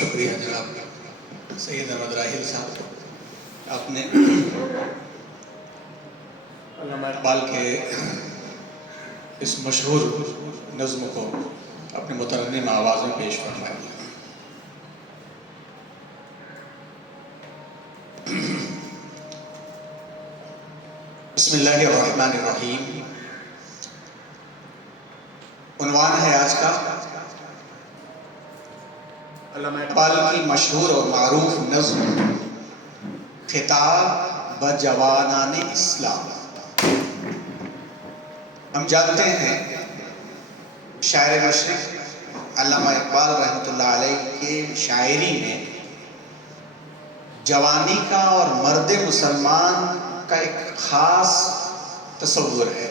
شکریہ جناب سید احمد راحل صاحب، آپ نے علامہ اقبال کے اس مشہور نظم کو اپنی مترنم آواز میں پیش فرمایا۔ بسم اللہ الرحمن الرحیم۔ عنوان ہے آج کا علامہ اقبال کی مشہور اور معروف نظم خطاب بجوانان اسلام۔ ہم جانتے ہیں شاعر مشرق علامہ اقبال رحمۃ اللہ علیہ کے شاعری میں جوانی کا اور مرد مسلمان کا ایک خاص تصور ہے،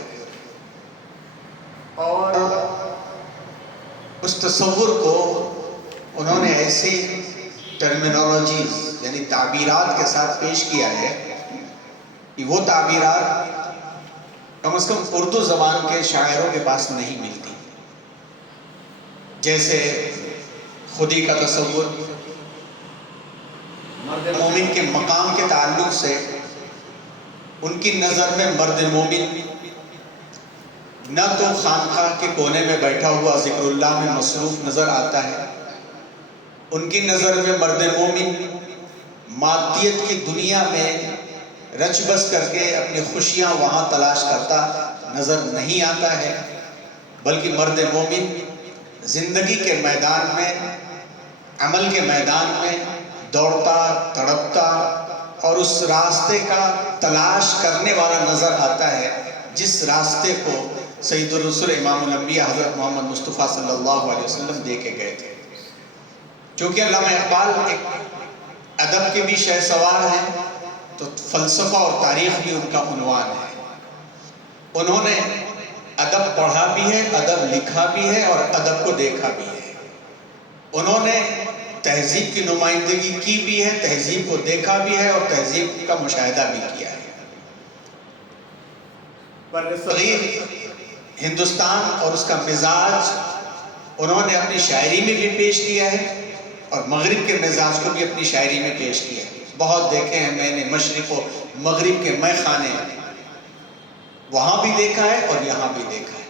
اور اس تصور کو انہوں نے ایسی ٹرمینالوجیز یعنی تعبیرات کے ساتھ پیش کیا ہے کہ وہ تعبیرات کم از کم اردو زبان کے شاعروں کے پاس نہیں ملتی، جیسے خودی کا تصور، مرد مومن کے مقام کے تعلق سے ان کی نظر میں مرد مومن نہ تو خانقاہ کے کونے میں بیٹھا ہوا ذکر اللہ میں مصروف نظر آتا ہے، ان کی نظر میں مرد مومن مادیت کی دنیا میں رچ بس کر کے اپنی خوشیاں وہاں تلاش کرتا نظر نہیں آتا ہے، بلکہ مرد مومن زندگی کے میدان میں، عمل کے میدان میں دوڑتا تڑپتا اور اس راستے کا تلاش کرنے والا نظر آتا ہے جس راستے کو سید الرسول امام الانبیاء حضرت محمد مصطفیٰ صلی اللہ علیہ وسلم دے کے گئے تھے۔ چونکہ علامہ اقبال ایک ادب کے بھی شہ سوار ہیں تو فلسفہ اور تاریخ بھی ان کا عنوان ہے۔ انہوں نے ادب پڑھا بھی ہے، ادب لکھا بھی ہے اور ادب کو دیکھا بھی ہے۔ انہوں نے تہذیب کی نمائندگی کی بھی ہے، تہذیب کو دیکھا بھی ہے اور تہذیب کا مشاہدہ بھی کیا ہے۔ بر صغیر ہندوستان اور اس کا مزاج انہوں نے اپنی شاعری میں بھی پیش کیا ہے اور مغرب کے مزاج کو بھی اپنی شاعری میں پیش کیا ہے۔ بہت دیکھے ہیں میں نے مشرق و مغرب کے مے خانے، وہاں بھی دیکھا ہے اور یہاں بھی دیکھا ہے۔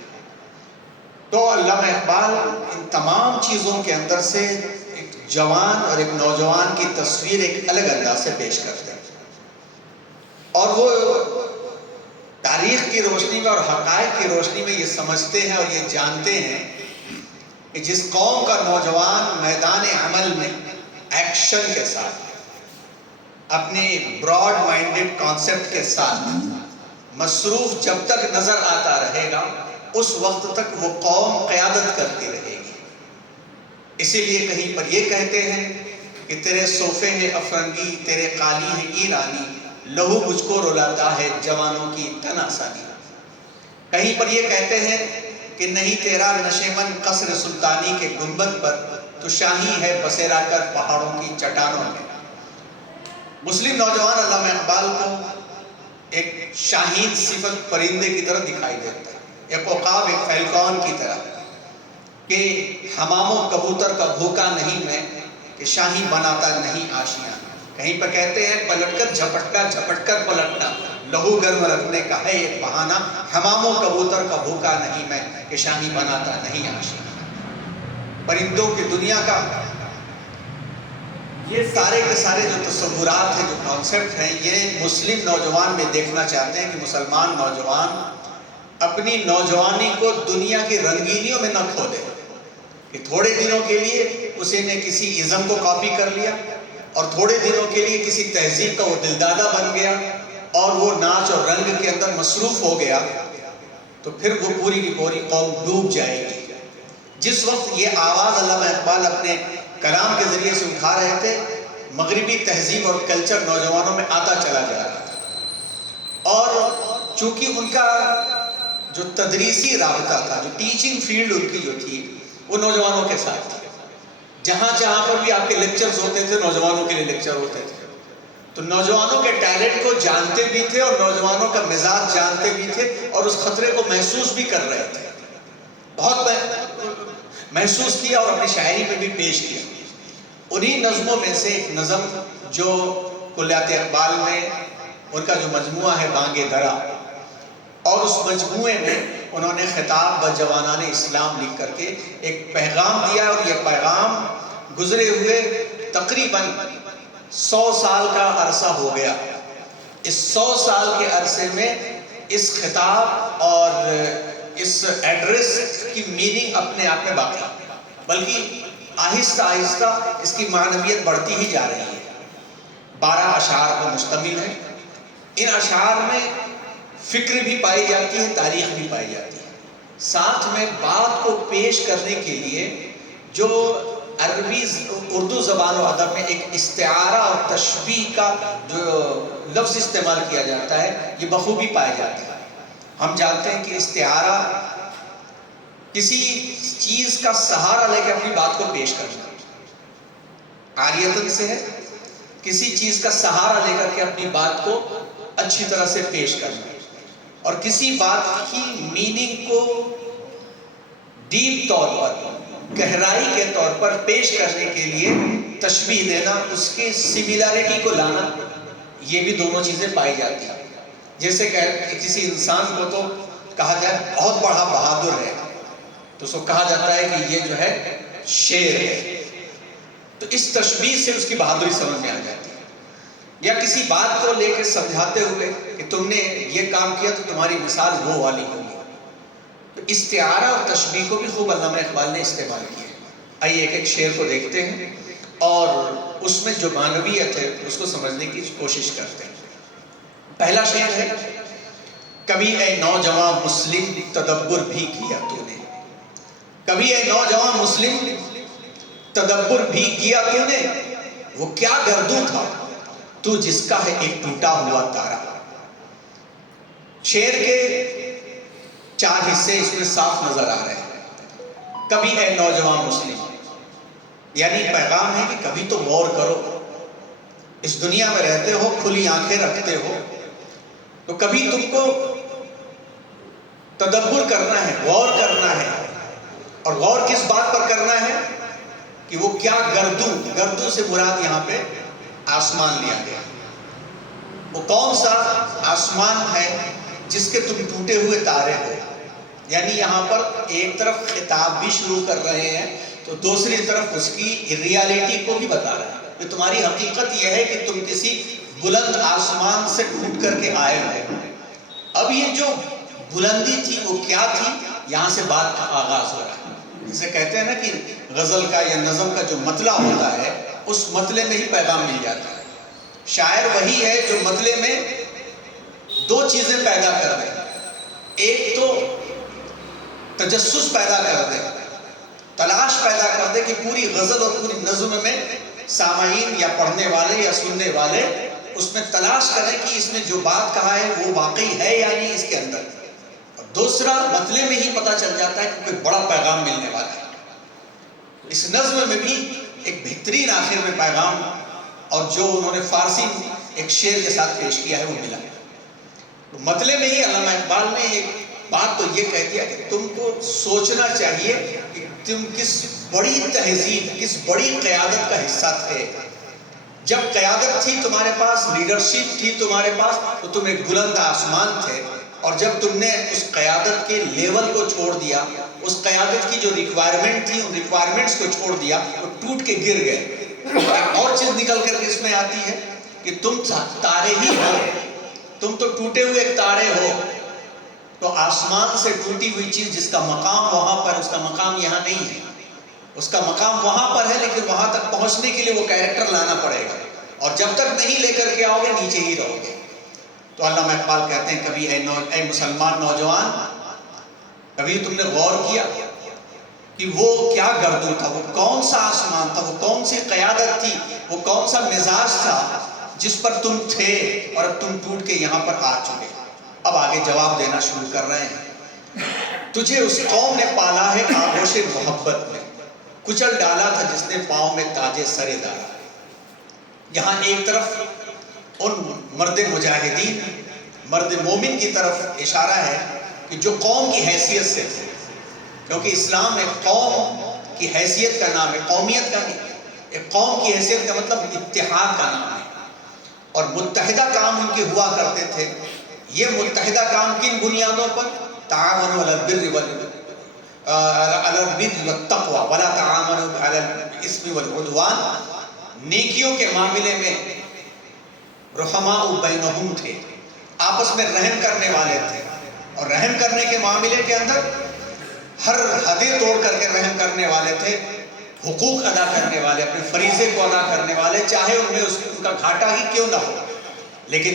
تو علامہ اقبال ان تمام چیزوں کے اندر سے ایک جوان اور ایک نوجوان کی تصویر ایک الگ انداز سے پیش کرتے ہیں، اور وہ تاریخ کی روشنی میں اور حقائق کی روشنی میں یہ سمجھتے ہیں اور یہ جانتے ہیں کہ جس قوم کا نوجوان میدان عمل میں ایکشن کے ساتھ، اپنی براڈ مائنڈڈ کانسیپٹ کے ساتھ مصروف جب تک نظر آتا رہے گا، اس وقت تک وہ قوم قیادت کرتی رہے گی۔ اسی لیے کہیں پر یہ کہتے ہیں کہ تیرے صوفے ہیں افرنگی، تیرے قالی ہے ایرانی، لہو مجھ کو رلاتا ہے جوانوں کی تن آسانی۔ کہیں پر یہ کہتے ہیں کہ نہیں تیرا نشیمن قصر سلطانی کے گنبد پر، تو شاہی ہے بسیرا کر پہاڑوں کی چٹانوں میں۔ مسلم نوجوان علامہ اقبال کو ایک شاہین صفت پرندے کی طرح دکھائی دیتا ہے، ایک عقاب، ایک فیلکون کی طرح، کہ حمام و کبوتر کا بھوکا نہیں میں، کہ شاہی بناتا نہیں آشیاں۔ کہیں پر کہتے ہیں پلٹ کر جھپٹ کر پلٹنا، لہو گرم رکھنے کا ہے ایک بہانہ، حمام و کبوتر کا بھوکا نہیں میں، کہ شاہی بناتا نہیں آشیاں۔ پرندوں کی دنیا کا یہ سارے کے سارے جو تصورات ہیں، جو کانسیپٹ ہیں، یہ مسلم نوجوان میں دیکھنا چاہتے ہیں کہ مسلمان نوجوان اپنی نوجوانی کو دنیا کی رنگینیوں میں نہ کھو دے، کہ تھوڑے دنوں کے لیے اسے نے کسی ازم کو کاپی کر لیا اور تھوڑے دنوں کے لیے کسی تہذیب کا وہ دلدادہ بن گیا اور وہ ناچ اور رنگ کے اندر مصروف ہو گیا، تو پھر وہ پوری کی پوری قوم ڈوب جائے گی۔ جس وقت یہ آواز علامہ اقبال اپنے کلام کے ذریعے سے اٹھا رہے تھے، مغربی تہذیب اور کلچر نوجوانوں میں آتا چلا جا رہا تھا، اور چونکہ ان کا جو تدریسی رابطہ تھا، جو ٹیچنگ فیلڈ ان کی جو تھی، وہ نوجوانوں کے ساتھ تھی۔ جہاں جہاں پر بھی آپ کے لیکچرز ہوتے تھے، نوجوانوں کے لیے لیکچر ہوتے تھے، تو نوجوانوں کے ٹیلنٹ کو جانتے بھی تھے اور نوجوانوں کا مزاج جانتے بھی تھے اور اس خطرے کو محسوس بھی کر رہے تھے، بہت محسوس کیا اور اپنی شاعری میں بھی پیش کیا۔ انہی نظموں میں سے ایک نظم جو کلیات اقبال میں ان کا جو مجموعہ ہے بانگ درا، اور اس مجموعے میں انہوں نے خطاب بجوانان اسلام لکھ کر کے ایک پیغام دیا، اور یہ پیغام گزرے ہوئے تقریباً 100 سال کا عرصہ ہو گیا۔ اس 100 سال کے عرصے میں اس خطاب اور اس ایڈریس کی میننگ اپنے آپ میں باقی، بلکہ آہستہ آہستہ اس کی معنویت بڑھتی ہی جا رہی ہے۔ 12 اشعار پر مشتمل ہے۔ ان اشعار میں فکر بھی پائی جاتی ہے، تاریخ بھی پائی جاتی ہے، ساتھ میں بات کو پیش کرنے کے لیے جو عربی اردو زبان و ادب میں ایک استعارہ اور تشبیہ کا جو لفظ استعمال کیا جاتا ہے، یہ بخوبی پایا جاتا ہے۔ ہم جانتے ہیں کہ استعارہ کسی چیز کا سہارا لے کے اپنی بات کو پیش کرنا، عاریتن سے ہے، کسی چیز کا سہارا لے کر کے اپنی بات کو اچھی طرح سے پیش کرنا، اور کسی بات کی میننگ کو ڈیپ طور پر، گہرائی کے طور پر پیش کرنے کے لیے تشبیہ دینا، اس کے سملیرٹی کو لانا، یہ بھی دونوں چیزیں پائی جاتی ہیں۔ جیسے کہ کسی انسان کو تو کہا جائے بہت بڑا بہادر ہے، تو اس کو کہا جاتا ہے کہ یہ جو ہے شیر ہے، تو اس تشبیہ سے اس کی بہادری سمجھ میں آ جاتی ہے۔ یا کسی بات کو لے کے سمجھاتے ہوئے کہ تم نے یہ کام کیا تو تمہاری مثال وہ والی ہوگی، تو استعارہ اور تشبیہ کو بھی خوب علامہ اقبال نے استعمال کیا۔ آئیے ایک ایک شعر کو دیکھتے ہیں اور اس میں جو معنویت ہے اس کو سمجھنے کی کوشش کرتے ہیں۔ پہلا شعر ہے، کبھی اے نوجوان مسلم تدبر بھی کیا تو نے، کبھی اے نوجوان مسلم تدبر بھی کیا تو نے، وہ کیا گردوں تھا تو جس کا ہے ایک ٹوٹا ہوا تارا۔ شعر کے 4 حصے اس میں صاف نظر آ رہے ہیں۔ کبھی اے نوجوان مسلم، یعنی پیغام ہے کہ کبھی تو غور کرو، اس دنیا میں رہتے ہو، کھلی آنکھیں رکھتے ہو، تو کبھی تم کو تدبر کرنا ہے، غور کرنا ہے، اور غور کس بات پر کرنا ہے کہ وہ کیا گردوں سے مراد یہاں پہ آسمان لیا گیا، وہ کون سا آسمان ہے جس کے تم ٹوٹے ہوئے تارے ہو۔ یعنی یہاں پر ایک طرف خطاب بھی شروع کر رہے ہیں تو دوسری طرف اس کی ریالٹی کو بھی بتا رہے ہیں کہ تمہاری حقیقت یہ ہے کہ تم کسی بلند آسمان سے ٹوٹ کر کے آئے ہو۔ اب یہ جو بلندی تھی وہ کیا تھی، یہاں سے بات کا آغاز ہو رہا ہے۔ جسے کہتے ہیں نا کہ غزل کا یا نظم کا جو مطلع ہوتا ہے، اس مطلع میں ہی پیغام مل جاتا ہے۔ شاعر وہی ہے جو مطلع میں 2 چیزیں پیدا کر دے، ایک تو تجسس پیدا کر دے، تلاش پیدا کر دے کہ پوری غزل اور پوری نظم میں سامعین یا پڑھنے والے یا سننے والے اس میں تلاش کریں کہ اس نے جو بات کہا ہے وہ واقعی ہے یا نہیں اس کے اندر، اور دوسرا مطلع میں ہی پتہ چل جاتا ہے کہ کوئی بڑا پیغام ملنے والا ہے۔ اس نظم میں بھی ایک بہترین آخر میں پیغام، اور جو انہوں نے فارسی ایک شعر کے ساتھ پیش کیا ہے وہ ملا۔ مطلع میں ہی علامہ اقبال نے ایک بات تو یہ کہہ دیا کہ تم کو سوچنا چاہیے کہ تم کس بڑی تہذیب، کس بڑی قیادت کا حصہ تھے۔ جب قیادت تھی تمہارے پاس، لیڈرشپ تھی تمہارے پاس، تو تم ایک بلند آسمان تھے، اور جب تم نے اس قیادت کے لیول کو چھوڑ دیا، اس قیادت کی جو ریکوائرمنٹ تھی ان ریکوائرمنٹس کو چھوڑ دیا، تو ٹوٹ کے گر گئے۔ ایک اور چیز نکل کر کے اس میں آتی ہے کہ تم تارے ہی ہو، تم تو ٹوٹے ہوئے تارے ہو، تو آسمان سے ٹوٹی ہوئی چیز جس کا مقام وہاں پر، اس کا مقام یہاں نہیں ہے، اس کا مقام وہاں پر ہے، لیکن وہاں تک پہنچنے کے لیے وہ کیریکٹر لانا پڑے گا، اور جب تک نہیں لے کر کے آؤ گے نیچے ہی رہو گے۔ تو علامہ اقبال کہتے ہیں کبھی اے مسلمان نوجوان، کبھی تم نے غور کیا کہ وہ کیا گردوں تھا، وہ کون سا آسمان تھا، وہ کون سی قیادت تھی، وہ کون سا مزاج تھا جس پر تم تھے، اور اب تم ٹوٹ کے یہاں پر آ چکے۔ اب آگے جواب دینا شروع کر رہے ہیں۔ تجھے اس قوم نے پالا ہے آغوش محبت میں، کچل ڈالا تھا جس نے پاؤں میں تاج سر ڈالا۔ یہاں ایک طرف ان مرد مجاہدین، مرد مومن کی طرف اشارہ ہے کہ جو قوم کی حیثیت سے تھے، کیونکہ اسلام ایک قوم کی حیثیت کا نام ہے، قومیت کا نہیں۔ ایک قوم کی حیثیت کا مطلب اتحاد کا نام ہے، اور متحدہ کام ان کے ہوا کرتے تھے۔ یہ متحدہ کام کن بنیادوں پر؟ تعاونوا علی البر والتقوی ولا تعاونوا علی الاثم والعدوان۔ نیکیوں کے معاملے میں رحماء بینہم تھے، آپس میں رحم کرنے والے تھے، اور رحم کرنے کے معاملے کے اندر ہر حدیں توڑ کر کے رحم کرنے والے تھے، حقوق ادا کرنے والے، اپنے فریضے کو ادا کرنے والے، چاہے ان میں ان کا گھاٹا ہی کیوں نہ ہو۔ لیکن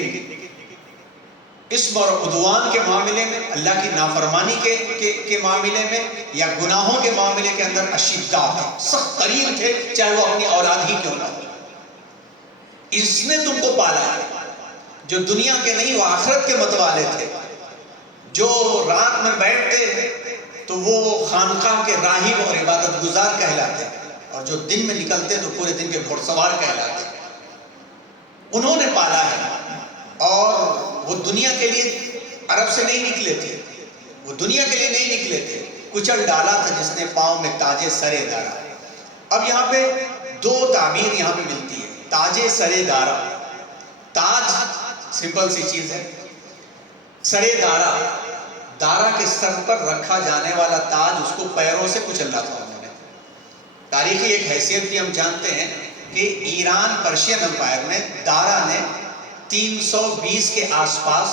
اسم اور عدوان کے معاملے میں، اللہ کی نافرمانی کے معاملے میں یا گناہوں کے معاملے کے اندر اشداء تھے، سخت ترین تھے، چاہے وہ اپنی اولاد ہی کیوں نہ ہو۔ اس نے تم کو پالا ہے، جو دنیا کے نہیں وہ آخرت کے متوالے تھے، جو رات میں بیٹھتے تو وہ خانقاہ کے راہب اور عبادت گزار کہلاتے، اور جو دن میں نکلتے تو پورے دن کے گھوڑ سوار کہلاتے۔ انہوں نے پالا ہے، اور وہ دنیا کے لیے عرب سے نہیں نکلے تھے، وہ دنیا کے لیے نہیں نکلے تھے، کچل ڈالا تھا جس نے پاؤں میں تاج سرے دارا۔ اب یہاں پہ دو تعبیر یہاں پہ ملتی ہے، تاج سرے دارا۔ تاج سمپل سی چیز ہے، سرے دارا، دارا کے سر پر رکھا جانے والا تاج، اس کو پیروں سے کچلا تھا انہوں نے۔ تاریخی ایک حیثیت بھی ہم جانتے ہیں کہ ایران پرشین امپائر میں دارا نے 320 کے آس پاس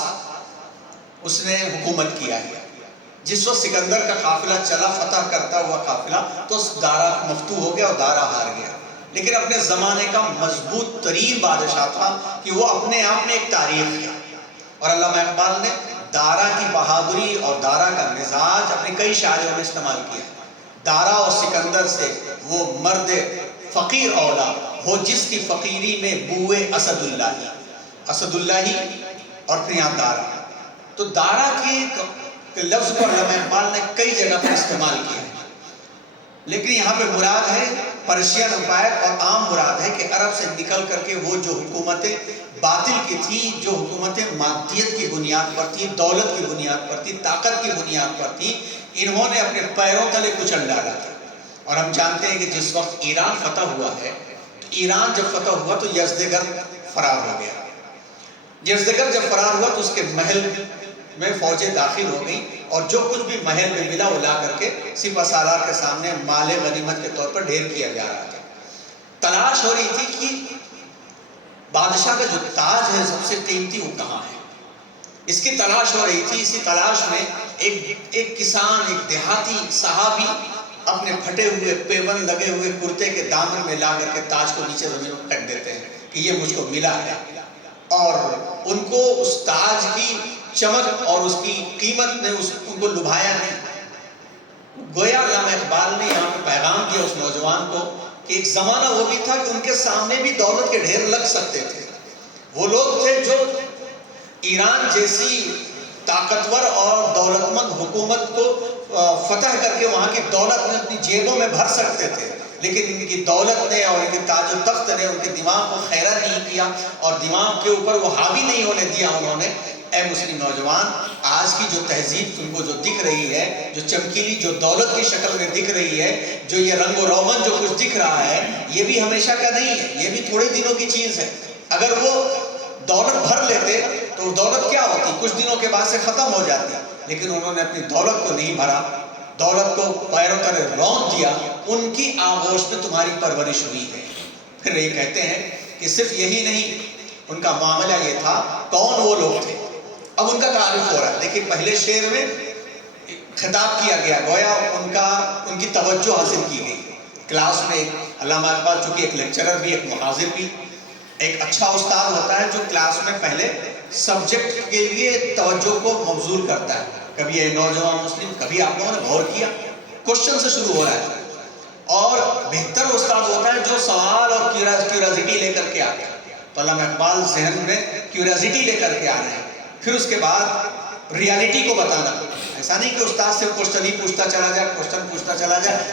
اس نے حکومت کیا ہے۔ جس وقت سکندر کا قافلہ چلا، فتح کرتا ہوا قافلہ، تو دارا مفتوح ہو گیا اور دارا ہار گیا۔ لیکن اپنے زمانے کا مضبوط ترین بادشاہ تھا کہ وہ اپنے آپ میں ایک تاریخ ہے، اور علامہ اقبال نے دارا کی بہادری اور دارا کا مزاج اپنے کئی شاعریوں میں استعمال کیا۔ دارا اور سکندر سے وہ مرد فقیر اولا ہو جس کی فقیری میں بوئے اسد اللہ، اسد اللہ اور پھر یہاں دارا۔ تو دارا کے لفظ کو علامہ اقبال نے کئی جگہ پر استعمال کیا ہے، لیکن یہاں پہ مراد ہے پرشین امپائر، اور عام مراد ہے کہ عرب سے نکل کر کے وہ جو حکومتیں باطل کی تھی، جو حکومتیں مادیت کی بنیاد پر تھی، دولت کی بنیاد پر تھی، طاقت کی بنیاد پر تھی، انہوں نے اپنے پیروں تلے کچل ڈالا تھا۔ اور ہم جانتے ہیں کہ جس وقت ایران فتح ہوا ہے، ایران جب فتح ہوا تو یزدگرد فرار ہو گیا۔ یزدگرد جب فرار ہوا تو اس کے محل میں فوجیں داخل ہو گئیں، اور جو کچھ بھی محل میں ملا وہ لا کر کے سپہ سالار کے سامنے مال غنیمت کے طور پر ڈھیر کیا جا رہا تھا۔ تلاش ہو رہی تھی کہ بادشاہ کا جو تاج ہے سب سے قیمتی وہ کہاں ہے، اس کی تلاش ہو رہی تھی۔ اسی تلاش میں ایک کسان، ایک دیہاتی صحابی اپنے پھٹے ہوئے پیون لگے ہوئے کرتے کے دامن میں لا کر کے تاج کو نیچے زمین میں ٹک دیتے ہیں کہ یہ مجھ کو ملا ہے، اور ان کو اس تاج کی چمک اور اس کی قیمت نے ان کو لبھایا نہیں۔ گویا علامہ اقبال نے یہاں پہ پیغام دیا اس نوجوان کو کہ ایک زمانہ وہ بھی تھا کہ ان کے سامنے بھی دولت کے ڈھیر لگ سکتے تھے۔ وہ لوگ تھے جو ایران جیسی طاقتور اور دولت مند حکومت کو فتح کر کے وہاں کی دولت میں اپنی جیبوں میں بھر سکتے تھے، لیکن ان کی دولت نے اور ان کے تاج و تخت نے ان کے دماغ کو خیرہ نہیں کیا، اور دماغ کے اوپر وہ حاوی نہیں ہونے دیا انہوں نے۔ اے مسلم نوجوان، آج کی جو تہذیب تم کو جو دکھ رہی ہے، جو چمکیلی، جو دولت کی شکل میں دکھ رہی ہے، جو یہ رنگ و روغن جو کچھ دکھ رہا ہے، یہ بھی ہمیشہ کا نہیں ہے، یہ بھی تھوڑے دنوں کی چیز ہے۔ اگر وہ دولت بھر لیتے تو دولت کیا ہوتی، کچھ دنوں کے بعد سے ختم ہو جاتی، لیکن انہوں نے اپنی دولت کو نہیں بھرا، دولت کو پیروں تلے رونت دیا۔ ان کی آغوش میں تمہاری پرورش ہوئی ہے۔ پھر یہ کہتے ہیں کہ صرف یہی نہیں، ان کا معاملہ یہ تھا، کون وہ لوگ تھے، اب ان کا تعارف ہو رہا ہے۔ لیکن پہلے شعر میں خطاب کیا گیا، گویا ان کی توجہ حاصل کی گئی۔ کلاس میں علامہ اقبال چونکہ ایک لیکچرر بھی، ایک محاضر بھی، ایک اچھا استاد ہوتا ہے جو کلاس میں پہلے سبجیکٹ کے لیے توجہ کو مبذول کرتا ہے۔ کبھی یہ نوجوان مسلم، کبھی آپ لوگوں نے غور کیا، کوشچن سے شروع ہو رہا ہے، اور بہتر استاد ہوتا ہے جو سوال اور کیوریاسٹی لے کر کے آتا ہے۔ تو علامہ اقبال ذہن میں کیوریاسٹی لے کر کے آ رہے ہیں، پھر اس کے بعد ریالٹی کو بتانا۔ ایسا نہیں کہ استاد سے کوشچن ہی پوچھتا چلا جائے،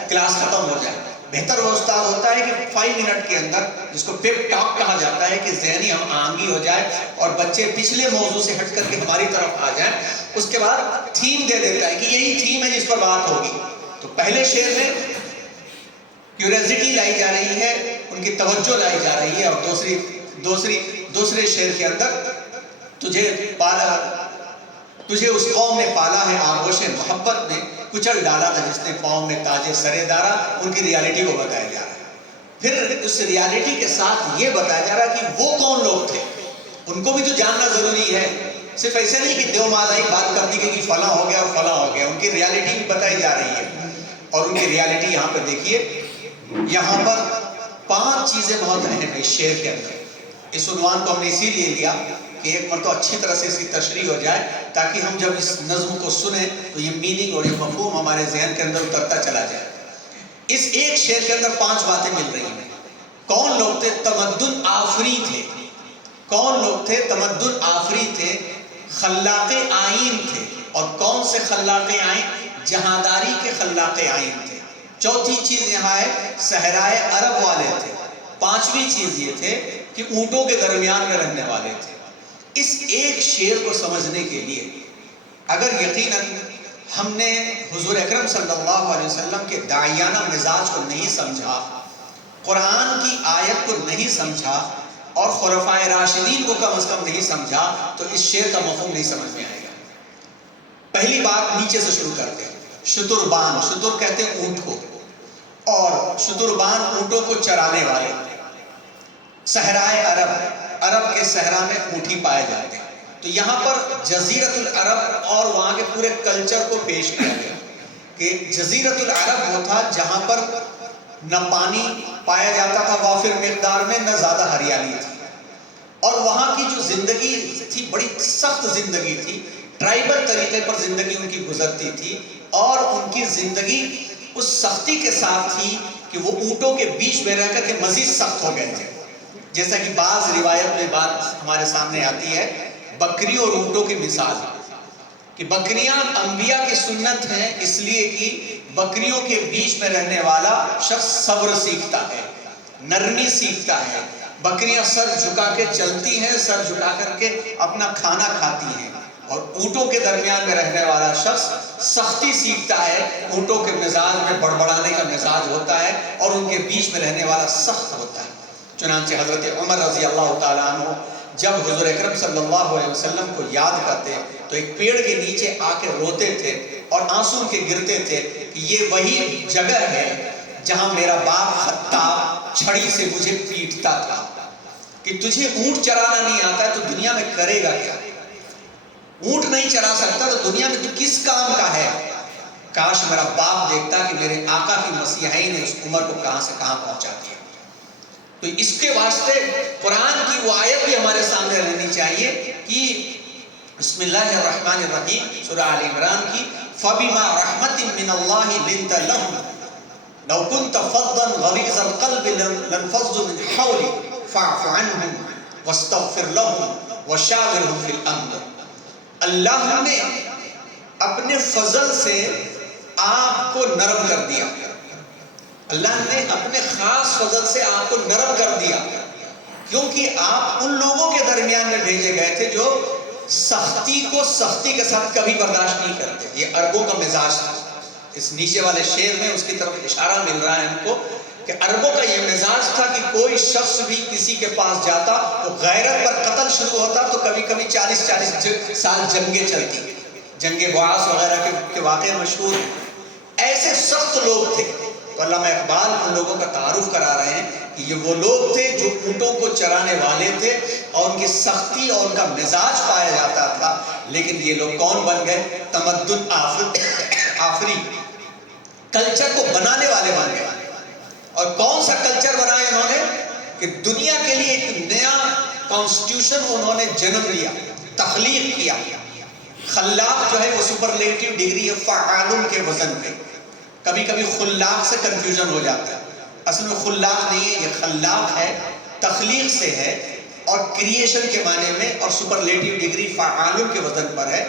کلاس ختم ہو جائے۔ بہتر وہ استاد ہوتا ہے کہ 5 منٹ کے اندر، جس کو پیپ ٹاک کہا جاتا ہے، کہ ذہنی ہم آہنگی ہو جائے اور بچے پچھلے موضوع سے ہٹ کر کے ہماری طرف آ جائیں۔ اس کے بعد تھیم دے دیتا ہے کہ یہی تھیم ہے جس پر بات ہوگی۔ تو پہلے شعر میں کیوریاسٹی لائی جا رہی ہے ان کی توجہ لائی جا رہی ہے، اور دوسرے شعر کے اندر تجھے اس قوم نے پالا ہے آغوش محبت میں، کچل ڈالا تھا جس نے پاؤں میں تاج سرے دارا. ان کی ریالٹی کو بتایا جا رہا ہے. پھر اس ریالٹی کے ساتھ یہ بتایا جا رہا ہے کہ وہ کون لوگ تھے، ان کو بھی تو جاننا ضروری ہے. صرف ایسے نہیں کہ دیو مادائی بات کر دی کہ فلاں ہو گیا اور فلاں ہو گیا. ان کی ریالٹی بھی بتائی جا رہی ہے. اور ان کی ریالٹی یہاں پر دیکھیے، یہاں پر 5 چیزیں بہت اہم ہیں اس شعر کے اندر. اس عنوان کو ہم نے اسی لیے لیا کہ ایک مرتبہ اچھی طرح سے اس کی تشریح ہو جائے، تاکہ ہم جب اس نظم کو سنیں تو یہ میننگ اور یہ مفہوم ہمارے ذہن کے اندر اترتا چلا جائے. اس ایک شعر کے اندر 5 باتیں مل رہی ہیں. کون لوگ تھے؟ تمدن آفری تھے. کون لوگ تھے؟ تمدن آفری تھے، خلاق آئین تھے. اور کون سے خلاق آئین؟ جہانداری کے خلاق آئین تھے. چوتھی چیز یہاں ہے صحرائے عرب والے تھے. 5ویں چیز یہ تھے کہ اونٹوں کے درمیان میں رہنے والے تھے. اس ایک شعر کو سمجھنے کے لیے اگر یقیناً ہم نے حضور اکرم صلی اللہ علیہ وسلم کے داعیانہ مزاج کو نہیں سمجھا، قرآن کی آیت کو نہیں سمجھا، اور خلفائے راشدین کو کم از کم نہیں سمجھا، تو اس شعر کا مفہوم نہیں سمجھ میں آئے گا. پہلی بات نیچے سے شروع کرتے ہیں. شتربان، شتر کہتے ہیں اونٹ کو، اور شتربان اونٹوں کو چرانے والے. صحرائے عرب، عرب کے صحرا میں اونٹی پائے جاتے ہیں. تو یہاں پر جزیرت العرب اور وہاں کے پورے کلچر کو پیش کیا گیا کہ جزیرت العرب وہ تھا جہاں پر نہ پانی پایا جاتا تھا وافر مقدار میں، نہ زیادہ ہریالی تھی، اور وہاں کی جو زندگی تھی بڑی سخت زندگی تھی. ٹرائبل طریقے پر زندگی ان کی گزرتی تھی، اور ان کی زندگی اس سختی کے ساتھ تھی کہ وہ اونٹوں کے بیچ میں رہ کر کے مزید سخت ہو گئے تھے. جیسا کہ بعض روایت میں بات ہمارے سامنے آتی ہے بکریوں اور اونٹوں کی مثال، کہ بکریاں انبیاء کی سنت ہیں اس لیے کہ بکریوں کے بیچ میں رہنے والا شخص صبر سیکھتا ہے، نرمی سیکھتا ہے. بکریاں سر جھکا کے چلتی ہیں، سر جھکا کر کے اپنا کھانا کھاتی ہیں، اور اونٹوں کے درمیان میں رہنے والا شخص سختی سیکھتا ہے. اونٹوں کے مزاج میں بڑبڑانے کا مزاج ہوتا ہے، اور ان کے بیچ میں رہنے والا سخت ہوتا ہے. چنانچہ حضرت عمر رضی اللہ تعالیٰ عنہ جب حضور اکرم صلی اللہ علیہ وسلم کو یاد کرتے تو ایک پیڑ کے نیچے آ کے روتے تھے اور آنسو کے گرتے تھے کہ یہ وہی جگہ ہے جہاں میرا باپ خطاب چھڑی سے مجھے پیٹتا تھا، کہ تجھے اونٹ چرانا نہیں آتا ہے تو دنیا میں کرے گا کیا؟ اونٹ نہیں چرا سکتا تو دنیا میں تو کس کام کا ہے؟ کاش میرا باپ دیکھتا کہ میرے آقا کی مسیحائی نے اس عمر کو کہاں سے کہاں پہنچا دیا. تو اس کے واسطے قرآن کی وہ آیت بھی ہمارے سامنے رہنی چاہیے کہ بسم اللہ الرحمن الرحیم، سورہ آل عمران کی، فَبِمَا رَحْمَةٍ مِّنَ اللَّهِ لِنْتَ لَهُمْ لَوْ كُنْتَ فَضًّا غَلِيظَ الْقَلْبِ لَانفَضُّوا مِنْ حَوْلِكَ فَاعْفُ عَنْهُمْ وَاسْتَغْفِرْ لَهُمْ وَشَاوِرْهُمْ فِي الْأَمْرِ. اللہ نے اپنے فضل سے آپ کو نرم کر دیا. اللہ نے اپنے خاص فضل سے آپ کو نرم کر دیا، کیونکہ آپ ان لوگوں کے درمیان میں بھیجے گئے تھے جو سختی کو سختی کے ساتھ کبھی برداشت نہیں کرتے. یہ عربوں کا مزاج تھا. اس نیچے والے شعر میں اس کی طرف اشارہ مل رہا ہے ہم کو کہ عربوں کا یہ مزاج تھا کہ کوئی شخص بھی کسی کے پاس جاتا تو غیرت پر قتل شروع ہوتا تو کبھی کبھی 40 سال جنگیں چلتی. جنگ بعاث وغیرہ کے واقعے مشہور ہیں. ایسے سخت لوگ تھے. تو علامہ اقبال ان لوگوں کا تعارف کرا رہے ہیں کہ یہ وہ لوگ تھے جو اونٹوں کو چرانے والے تھے، اور ان کی سختی اور ان کا مزاج پایا جاتا تھا. لیکن یہ لوگ کون بن گئے؟ تمدن آفری، کلچر کو بنانے والے بن گئے. اور کون سا کلچر بنایا انہوں نے؟ کہ دنیا کے لیے ایک نیا کانسٹیٹیوشن انہوں نے جنم لیا، تخلیق کیا. خلاق جو ہے وہ سپرلیٹیو ڈگری ہے فعال کے وزن پہ. کبھی کبھی خلاق سے کنفیوژن ہو جاتا ہے. اصل میں خلاق نہیں ہے، یہ خلاق ہے، تخلیق سے ہے، اور کریشن کے معنی میں، اور سپرلیٹیو ڈگری فعال کے وزن پر ہے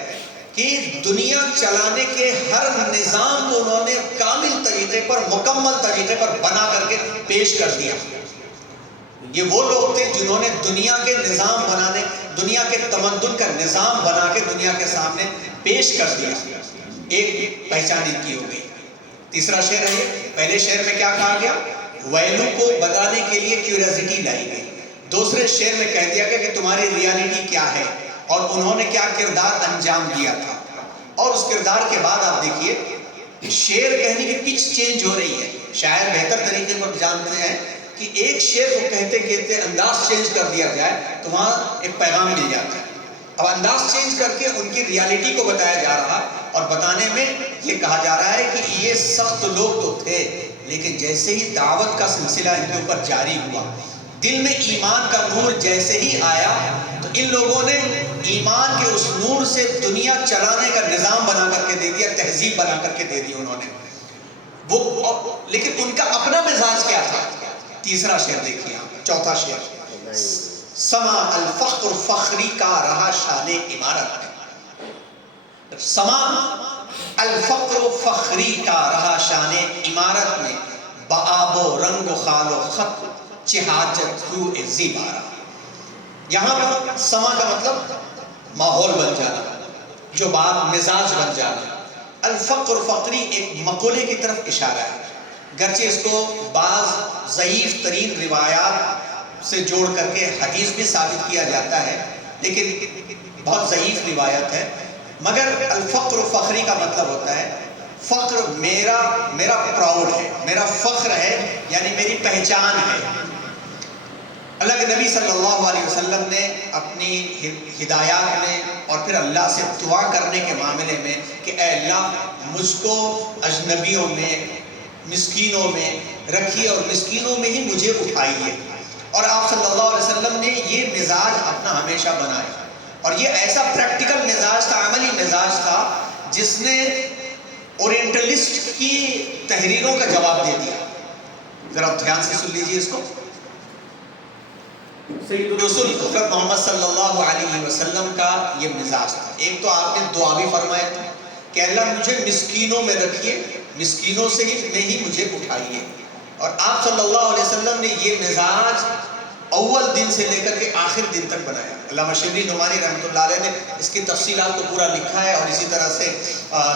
کہ دنیا چلانے کے ہر نظام کو انہوں نے کامل طریقے پر، مکمل طریقے پر بنا کر کے پیش کر دیا. یہ وہ لوگ تھے جنہوں نے دنیا کے نظام بنانے، دنیا کے تمدن کا نظام بنا کے دنیا کے سامنے پیش کر دیا. ایک پہچان ان کی ہو گئی. تیسرا شعر ہے، پہلے شعر میں کیا کہا گیا؟ ویلو کو بتانے کے لیے کیوریوسٹی لائی گئی. دوسرے شعر میں کہہ دیا گیا کہ تمہاری ریالٹی کیا ہے اور انہوں نے کیا کردار انجام دیا تھا. اور اس کردار کے بعد آپ دیکھیے شعر کہنے کی پچ چینج ہو رہی ہے. شاعر بہتر طریقے پر جانتے ہیں کہ ایک شعر کو کہتے کہتے انداز چینج کر دیا جائے تو وہاں ایک پیغام مل جاتا ہے. اب انداز چینج کر کے ان کی ریالٹی کو بتایا جا رہا اور بتانے میں یہ کہا جا رہا ہے کہ یہ سخت لوگ تو تھے لیکن جیسے ہی دعوت کا سلسلہ ان کے اوپر جاری ہوا, دل میں ایمان کا نور جیسے ہی آیا تو ان لوگوں نے ایمان کے اس نور سے دنیا چلانے کا نظام بنا کر کے دے دیا, تہذیب بنا کر کے دے دی انہوں نے وہ. لیکن ان کا اپنا مزاج کیا تھا؟ تیسرا شعر دیکھیے آپ, چوتھا شعر, سما الفخر فخری کا رہا شان عمارت میں. سما الفقر فخری کا رہا شان عمارت میں, بآب و رنگ و خال و خط چہاجت روح زیبارہ. یہاں پر سما کا مطلب ماحول بن جانا, جو بات مزاج بن جانا. الفقر فقری ایک مقولے کی طرف اشارہ ہے, گرچہ اس کو بعض ضعیف ترین روایات سے جوڑ کر کے حدیث بھی ثابت کیا جاتا ہے لیکن بہت ضعیف روایت ہے. مگر الفقر فخری کا مطلب ہوتا ہے فخر میرا پراؤڈ ہے, میرا فخر ہے, یعنی میری پہچان ہے. اللہ کے نبی صلی اللہ علیہ وسلم نے اپنی ہدایات میں اور پھر اللہ سے دعا کرنے کے معاملے میں کہ اے اللہ مجھ کو اجنبیوں میں مسکینوں میں رکھیے اور مسکینوں میں ہی مجھے اٹھائیے. اور آپ صلی اللہ علیہ وسلم نے یہ مزاج اپنا ہمیشہ بنایا اور یہ ایسا پریکٹیکل مزاج تھا, عملی مزاج تھا جس نے اورینٹلسٹ کی تحریروں کا جواب دے دیا. ذرا دھیان سے سن لیجیے اس کو. سید الرسول حضرت محمد صلی اللہ علیہ وسلم کا یہ مزاج تھا. ایک تو آپ نے دعا بھی فرمایا تھا کہ اللہ مجھے مسکینوں میں رکھیے, مسکینوں سے ہی مجھے اٹھائیے. اور آپ صلی اللہ علیہ وسلم نے یہ مزاج اول دن سے لے کر کے آخر دن تک بنایا. علامہ شبلی نعمانی رحمۃ اللہ علیہ نے اس کی تفصیلات کو پورا لکھا ہے اور اسی طرح سے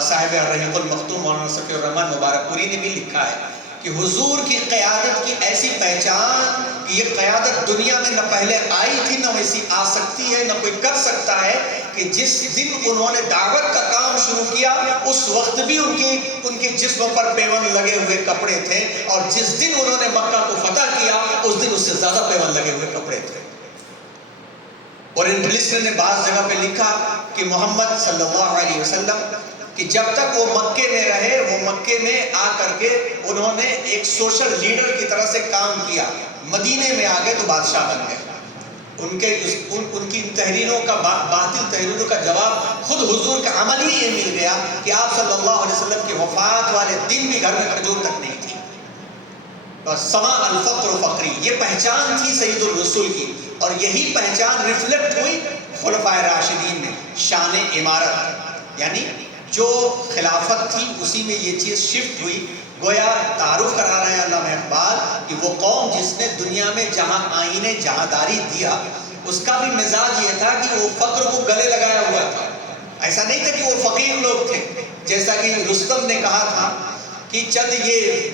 صاحب الرحیق المختوم مولانا صفی الرحمن مبارک پوری نے بھی لکھا ہے کہ حضور کی قیادت کی ایسی پہچان کہ یہ قیادت دنیا میں نہ پہلے آئی تھی نہ ویسی آ سکتی ہے نہ کوئی کر سکتا ہے, کہ جس دن انہوں نے دعوت کا کام شروع کیا اس وقت بھی ان کے جسم پر پیوند لگے ہوئے کپڑے تھے اور جس دن انہوں نے مکہ کو فتح کیا اس دن اس سے زیادہ پیوند لگے ہوئے کپڑے تھے. اور انٹلسٹ نے بعض جگہ پہ لکھا کہ محمد صلی اللہ علیہ وسلم کہ جب تک وہ مکے میں رہے وہ مکے میں آ کر کے انہوں نے ایک سوشل لیڈر کی طرح سے کام کیا, مدینے میں آ گئے تو بادشاہ بن گئے. ان کی تحریروں کا باطل تحریروں کا جواب خود حضور کا عمل ہی یہ مل گیا کہ آپ صلی اللہ علیہ وسلم کی وفات والے دن بھی گھر میں کھجور تک نہیں تھی. بس سما الفقر فقری یہ پہچان تھی سید الرسول کی اور یہی پہچان ریفلیکٹ ہوئی خلفائے راشدین میں. شان عمارت یعنی جو خلافت تھی اسی میں یہ چیز شفٹ ہوئی. گویا تعارف کرا رہے ہیں علامہ اقبال کہ وہ قوم جس نے دنیا میں جہاں آئین جہانداری دیا اس کا بھی مزاج یہ تھا کہ وہ فقر کو گلے لگایا ہوا تھا. ایسا نہیں تھا کہ وہ فقیر لوگ تھے, جیسا کہ رستم نے کہا تھا کہ چند یہ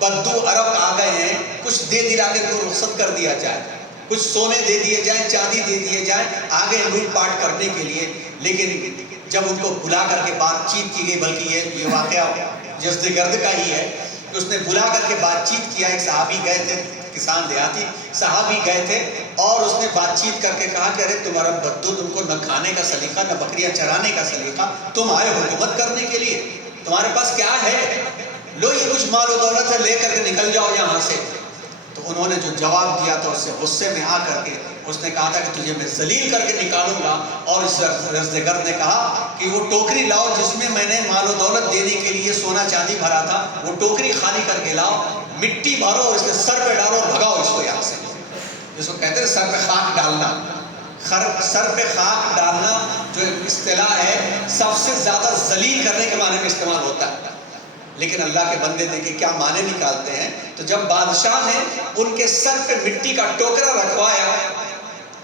بدو عرب آ گئے ہیں, کچھ دے دلا کے ان کو رخصت کر دیا جائے, کچھ سونے دے دیے جائیں, چاندی دے دیے جائیں, آگے لوٹ پاٹ کرنے کے لیے. لیکن جب ان کو بلا کر کے بات چیت کی گئی, بلکہ یہ واقعہ جسد گرد کا ہی ہے کہ اس نے بلا کر کے بات چیت کیا. ایک صحابی گئے تھے, کسان دیہاتی صحابی گئے تھے اور اس نے بات چیت کر کے کہا کہ ارے تمہارا بدو, تم کو نہ کھانے کا سلیقہ نہ بکریاں چرانے کا سلیقہ, تم آئے حکومت کرنے کے لیے, تمہارے پاس کیا ہے, لو یہ کچھ مال و دولت ہے لے کر کے نکل جاؤ یہاں سے. تو انہوں نے جو جواب دیا تھا اس سے غصے میں آ کر کے اس نے کہا تھا کہ تجھے میں ذلیل کر کے نکالوں گا. اور اس رزدگرد نے کہا کہ وہ ٹوکری لاؤ جس میں میں نے مال و دولت دینے کے لیے سونا چاندی بھرا تھا, وہ ٹوکری خالی کر کے لاؤ, مٹی بھرو اور اس کے سر پہ ڈالو اور بھگاؤ اس کو یہاں سے. جس کو کہتے ہیں سر پہ خاک ڈالنا. سر پہ خاک ڈالنا جو اصطلاح ہے سب سے زیادہ ذلیل کرنے کے معنی میں استعمال ہوتا ہے. لیکن اللہ کے بندے دیکھیں کیا معنی نکالتے ہیں. تو جب بادشاہ نے ان کے سر پہ مٹی کا ٹوکرا رکھوایا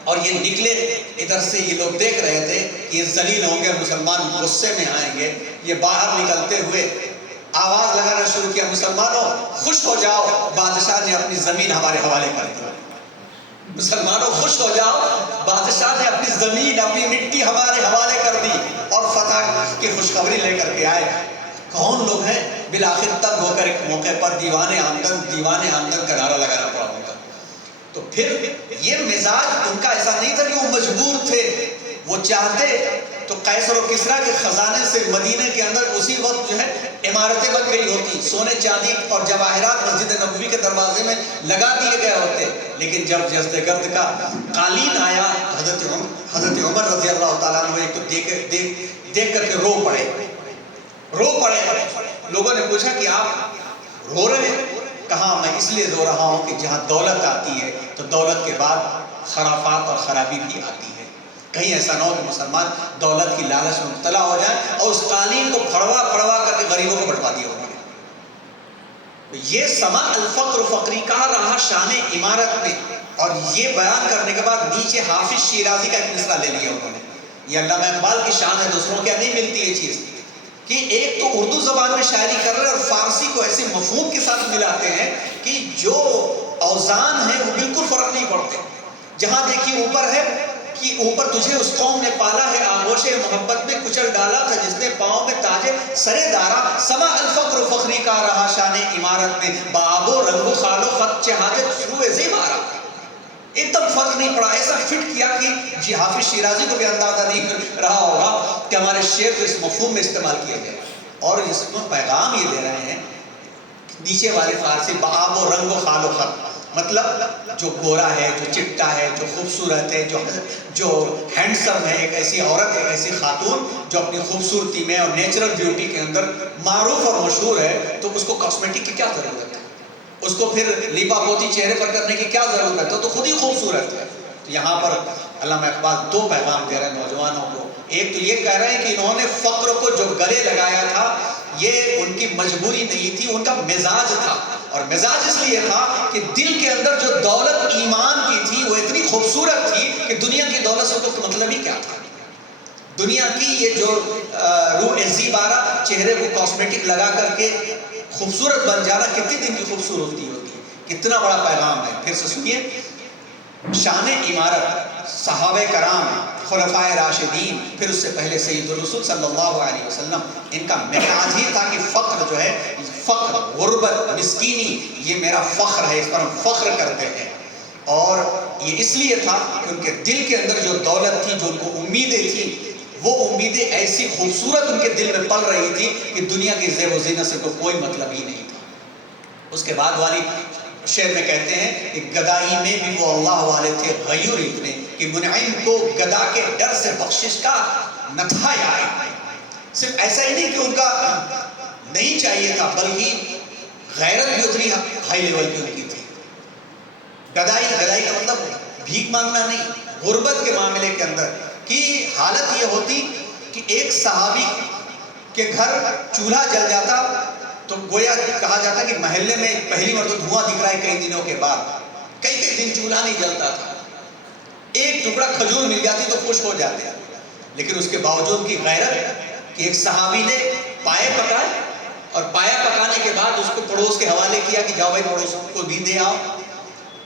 اور یہ نکلے, ادھر سے یہ لوگ دیکھ رہے تھے کہ یہ ذلیل ہوں گے, مسلمان غصے میں آئیں گے, یہ باہر نکلتے ہوئے آواز لگانا شروع کیا، مسلمانوں خوش ہو جاؤ، بادشاہ نے اپنی زمین ہمارے حوالے کر دی، مسلمانوں خوش ہو جاؤ، بادشاہ نے اپنی زمین اپنی مٹی ہمارے حوالے کر دی اور فتح کی خوشخبری لے کر کے آئے۔ کون لوگ ہیں؟ بالآخر تب ہو کر ایک موقع پر دیوانے آمدن کا نعرہ لگانا پڑا ان کا۔ تو پھر یہ مزاج ان کا ایسا نہیں تھا کہ وہ مجبور تھے، وہ چاہتے تو قیصر و کسریٰ کے خزانے سے مدینے کے اندر اسی وقت جو ہے عمارتیں بن گئی ہوتی، سونے چاندی اور جواہرات مسجد نبوی کے دروازے میں لگا دیے گئے ہوتے، لیکن جب دہشت گرد کا قالین آیا حضرت عمر رضی اللہ تعالیٰ عنہ ایک تو دیکھ کر کے رو پڑے۔ لوگوں نے پوچھا کہ آپ رو رہے ہیں؟ کہا میں اس لیے رو رہا ہوں کہ جہاں دولت آتی ہے تو دولت کے بعد خرافات اور خرابی بھی آتی ہے، کہیں ایسا نہ ہو کہ مسلمان دولت کی لالچ میں مبتلا ہو جائے اور اس قالین کو پھڑوا کر کے غریبوں کو بٹوا دیا انہوں نے۔ یہ سما الفقر فقری کہا رہا شان عمارت میں، اور یہ بیان کرنے کے بعد نیچے حافظ شیرازی کا ایک مصرع لے لیا انہوں نے۔ یہ علامہ اقبال کی شان ہے، دوسروں کے نہیں ملتی یہ چیز کہ ایک تو اردو زبان میں شاعری کر رہے اور فارسی کو ایسے مفہوم کے ساتھ ملاتے ہیں کہ جو اوزان ہیں وہ بالکل فرق نہیں پڑتے۔ جہاں دیکھیے اوپر ہے کہ اوپر تجھے اس قوم نے پالا ہے، آغوش محبت میں کچل ڈالا تھا جس نے پاؤں میں تاج سرے دارا، سما الفقر فخری کا رہا شان عمارت میں، باب و رنگ و خال و خط چہاجت شروع زیبارا۔ ایک دم فرق نہیں پڑا، ایسا فٹ کیا کہ جی حافظ شیرازی کو بھی اندازہ نہیں رہا ہوگا کہ ہمارے شعر کو اس مفہوم میں استعمال کیا گیا، اور اس میں پیغام یہ دے رہے ہیں نیچے والے فارسی بآب و رنگ و خال و خط، مطلب جو گورا ہے، جو چٹا ہے، جو خوبصورت ہے، جو ہینڈسم ہے، ایک ایسی عورت، ایک ایسی خاتون جو اپنی خوبصورتی میں اور نیچرل بیوٹی کے اندر معروف اور مشہور ہے، تو اس کو کاسمیٹک کی کیا ضرورت ہے؟ اس کو پھر لیپا پوتی چہرے پر کرنے کی کیا ضرورت ہے؟ تو خود ہی خوبصورت ہے۔ تو یہاں پر علامہ اقبال دو پیغام دے رہے ہیں نوجوانوں کو۔ ایک تو یہ کہہ رہے ہیں کہ انہوں نے فقر کو جو گلے لگایا تھا یہ ان کی مجبوری نہیں تھی، ان کا مزاج تھا، اور مزاج اس لیے تھا کہ دل کے اندر جو دولت ایمان کی تھی وہ اتنی خوبصورت تھی کہ دنیا کی دولت سے تو مطلب ہی کیا تھا۔ دنیا کی یہ جو روح زیبارہ، چہرے کو کاسمیٹک لگا کر کے خوبصورت بن جانا کتنی دن کی خوبصورتی ہوتی ہے، کتنا بڑا پیغام ہے۔ پھر سے سنیے، شان عمارت، صحابہ کرام، خلفائے راشدین، پھر اس سے پہلے سید الرسول صلی اللہ علیہ وسلم، ان کا معراج ہی تھا کہ فقر جو ہے، فقر، غربت، مسکینی، یہ میرا فخر ہے، اس پر ہم فخر کرتے ہیں۔ اور یہ اس لیے تھا کہ ان کے دل کے اندر جو دولت تھی، جو ان کو امیدیں تھیں، وہ امیدیں ایسی خوبصورت ان کے دل میں پل رہی تھی کہ دنیا کی زیب و زینت سے کوئی مطلب ہی نہیں تھا۔ اس کے بعد والی شعر میں کہتے ہیں کہ گدائی میں بھی وہ اللہ والے تھے غیور اتنے کہ منعم کو گدا کے ڈر سے بخشش کا نہ تھا یاد۔ صرف ایسا ہی نہیں کہ ان کا نہیں چاہیے تھا، بلکہ غیرت بھی اتنی ہائی لیول کی ان کی تھی۔ گدائی کا مطلب بھیک مانگنا نہیں، غربت کے معاملے کے اندر کی حالت یہ ہوتی کہ ایک صحابی کے گھر چولہا جل جاتا تو گویا کہا جاتا کہ محلے میں پہلی مرتبہ دھواں دکھ رہا ہے کئی دنوں کے بعد، کئی دن چولہا نہیں جلتا تھا، ایک ٹکڑا کھجور مل جاتی تو خوش ہو جاتے، لیکن اس کے باوجود کی غیرت کہ ایک صحابی نے پائے پکائے اور پایا پکانے کے بعد اس کو پڑوس کے حوالے کیا کہ جاؤ بھائی پڑوس کو بھی دے آؤ۔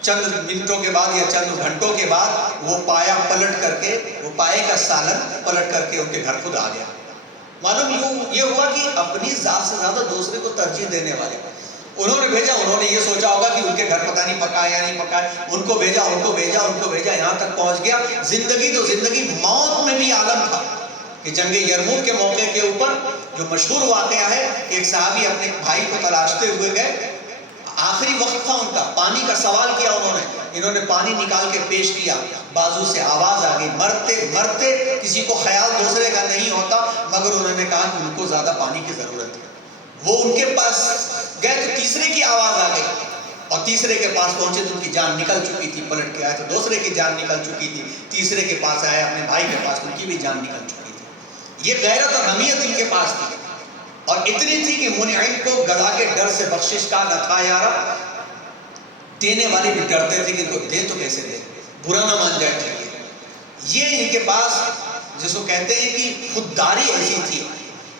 چند منٹوں کے بعد یا چند گھنٹوں کے بعد وہ پایا پلٹ کر کے، وہ پائے کا سالن پلٹ کر کے ان کے گھر خود آ گیا۔ معلوم یہ ہوا کہ اپنی ذات سے زیادہ دوسرے کو ترجیح دینے والے انہوں نے بھیجا، انہوں نے یہ سوچا ہوگا کہ ان کے گھر پتہ نہیں پکا یا نہیں پکا، ان کو بھیجا، یہاں تک پہنچ گیا۔ زندگی تو زندگی، موت میں بھی عالم تھا کہ جنگ یرموک کے موقع کے اوپر جو مشہور واقعہ ہے، ایک صحابی اپنے بھائی کو تلاشتے ہوئے گئے، آخری وقت تھا ان کا، پانی کا سوال کیا انہوں نے پانی نکال کے پیش کیا، بازو سے آواز آ گئی، مرتے مرتے کسی کو خیال دوسرے کا نہیں ہوتا، مگر انہوں نے کہا کہ ان کو زیادہ پانی کی ضرورت ہے۔ وہ ان کے پاس گئے تو تیسرے کی آواز آ گئی، اور تیسرے کے پاس پہنچے تو ان کی جان نکل چکی تھی، پلٹ کے آئے تو دوسرے کی جان نکل چکی تھی، تیسرے کے پاس آئے اپنے بھائی کے پاس، ان کی بھی جان نکل چکی تھی۔ یہ غیرت اور حمیت ان کے پاس تھی، اور اتنی تھی کہ منعم کو گدا کے ڈر سے بخشش کا نہ تھا یارا، دینے والے بھی ڈرتے تھے کہ ان کو دے تو کیسے دے، برا نہ مان جائے چاہیے۔ یہ ان کے پاس جس کو کہتے ہیں کہ خودداری ایسی تھی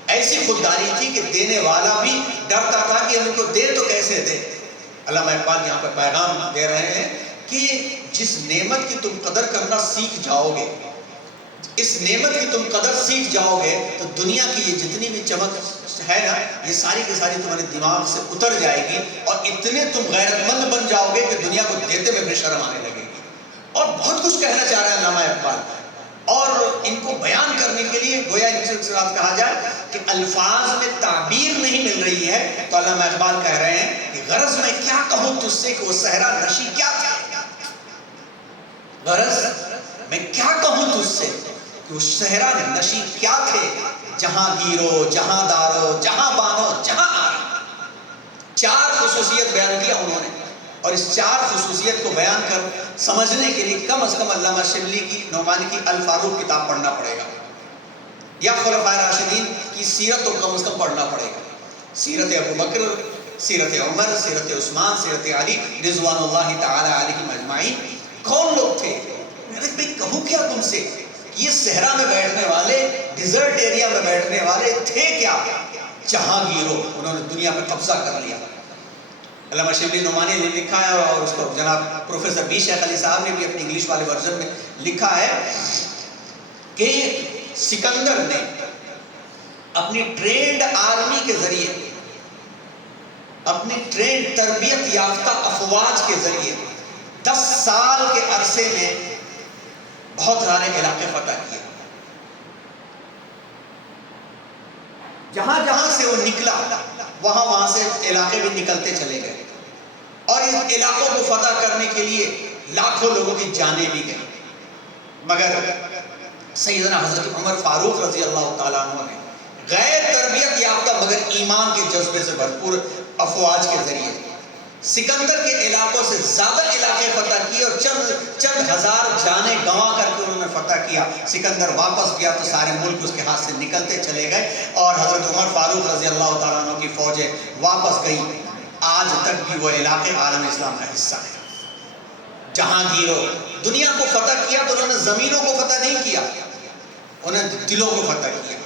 ایسی خودداری تھی کہ دینے والا بھی ڈرتا تھا کہ ہم ان کو دے تو کیسے دے. علامہ اقبال یہاں پہ پیغام دے رہے ہیں کہ جس نعمت کی تم قدر کرنا سیکھ جاؤ گے، اس نعمت کی تم قدر سیکھ جاؤ گے تو دنیا کی یہ جتنی بھی چمک ہے نا، یہ ساری کی ساری تمہارے دماغ سے اتر جائے گی، اور اتنے تم غیرت مند بن جاؤ گے کہ دنیا کو دیتے میں بے شرم آنے لگے گی. اور بہت کچھ کہنا چاہ رہا ہے علامہ اقبال، اور ان کو بیان کرنے کے لیے گویا ان سے کہا جائے کہ الفاظ میں تعبیر نہیں مل رہی ہے، تو علامہ اقبال کہہ رہے ہیں کہ غرض میں کیا کہوں تجھ سے کہ وہ صحرا نشی کیا تھا. غرض میں کیا کہوں تجھ سے کہ وہ صحرا نشی کیا تھے، جہاں گیرو، جہاں دارو، جہاں بانو، جہاں آرو. 4 خصوصیت بیان کیا انہوں نے، اور اس 4 خصوصیت کو بیان کر سمجھنے کے لیے کم از کم علامہ شبلی کی نعمانی کی الفاروق کتاب پڑھنا پڑے گا، یا خلفائے راشدین کی سیرت تو کم از کم پڑھنا پڑے گا. سیرت ابو بکر، سیرت عمر، سیرت عثمان، سیرت علی رضوان اللہ تعالی علیہم اجمعین. کون لوگ تھے؟ میں کہوں کیا تم سے، یہ صحرا میں بیٹھنے والے، ڈیزرٹ ایریا میں بیٹھنے والے تھے کیا؟ جہاں گیرو، انہوں نے دنیا پہ قبضہ کر لیا. علامہ شبلی نعمانی نے لکھا ہے، اور اس کو جناب پروفیسر بی شیخ علی صاحب نے بھی اپنی انگلش والے ورژن میں لکھا ہے کہ سکندر نے اپنی ٹرینڈ آرمی کے ذریعے، اپنی ٹرینڈ تربیت یافتہ افواج کے ذریعے 10 سال کے عرصے میں بہت سارے علاقے فتح کیے. جہاں جہاں سے وہ نکلا وہاں سے علاقے بھی نکلتے چلے گئے، اور ان علاقوں کو فتح کرنے کے لیے لاکھوں لوگوں کی جانیں بھی گئیں. مگر سیدنا حضرت عمر فاروق رضی اللہ تعالیٰ عنہ نے غیر تربیت یافتہ مگر ایمان کے جذبے سے بھرپور افواج کے ذریعے سکندر کے علاقوں سے زیادہ علاقے فتح کیے، اور چند ہزار جانیں گنوا کر کے انہوں نے فتح کیا. سکندر واپس گیا تو سارے ملک اس کے ہاتھ سے نکلتے چلے گئے، اور حضرت عمر فاروق رضی اللہ تعالیٰ عنہ کی فوجیں واپس گئی. آج تک بھی وہ علاقے عالم اسلام کا حصہ ہے. جہاں گیرو، دنیا کو فتح کیا تو انہوں نے زمینوں کو فتح نہیں کیا، انہوں نے دلوں کو فتح کیا.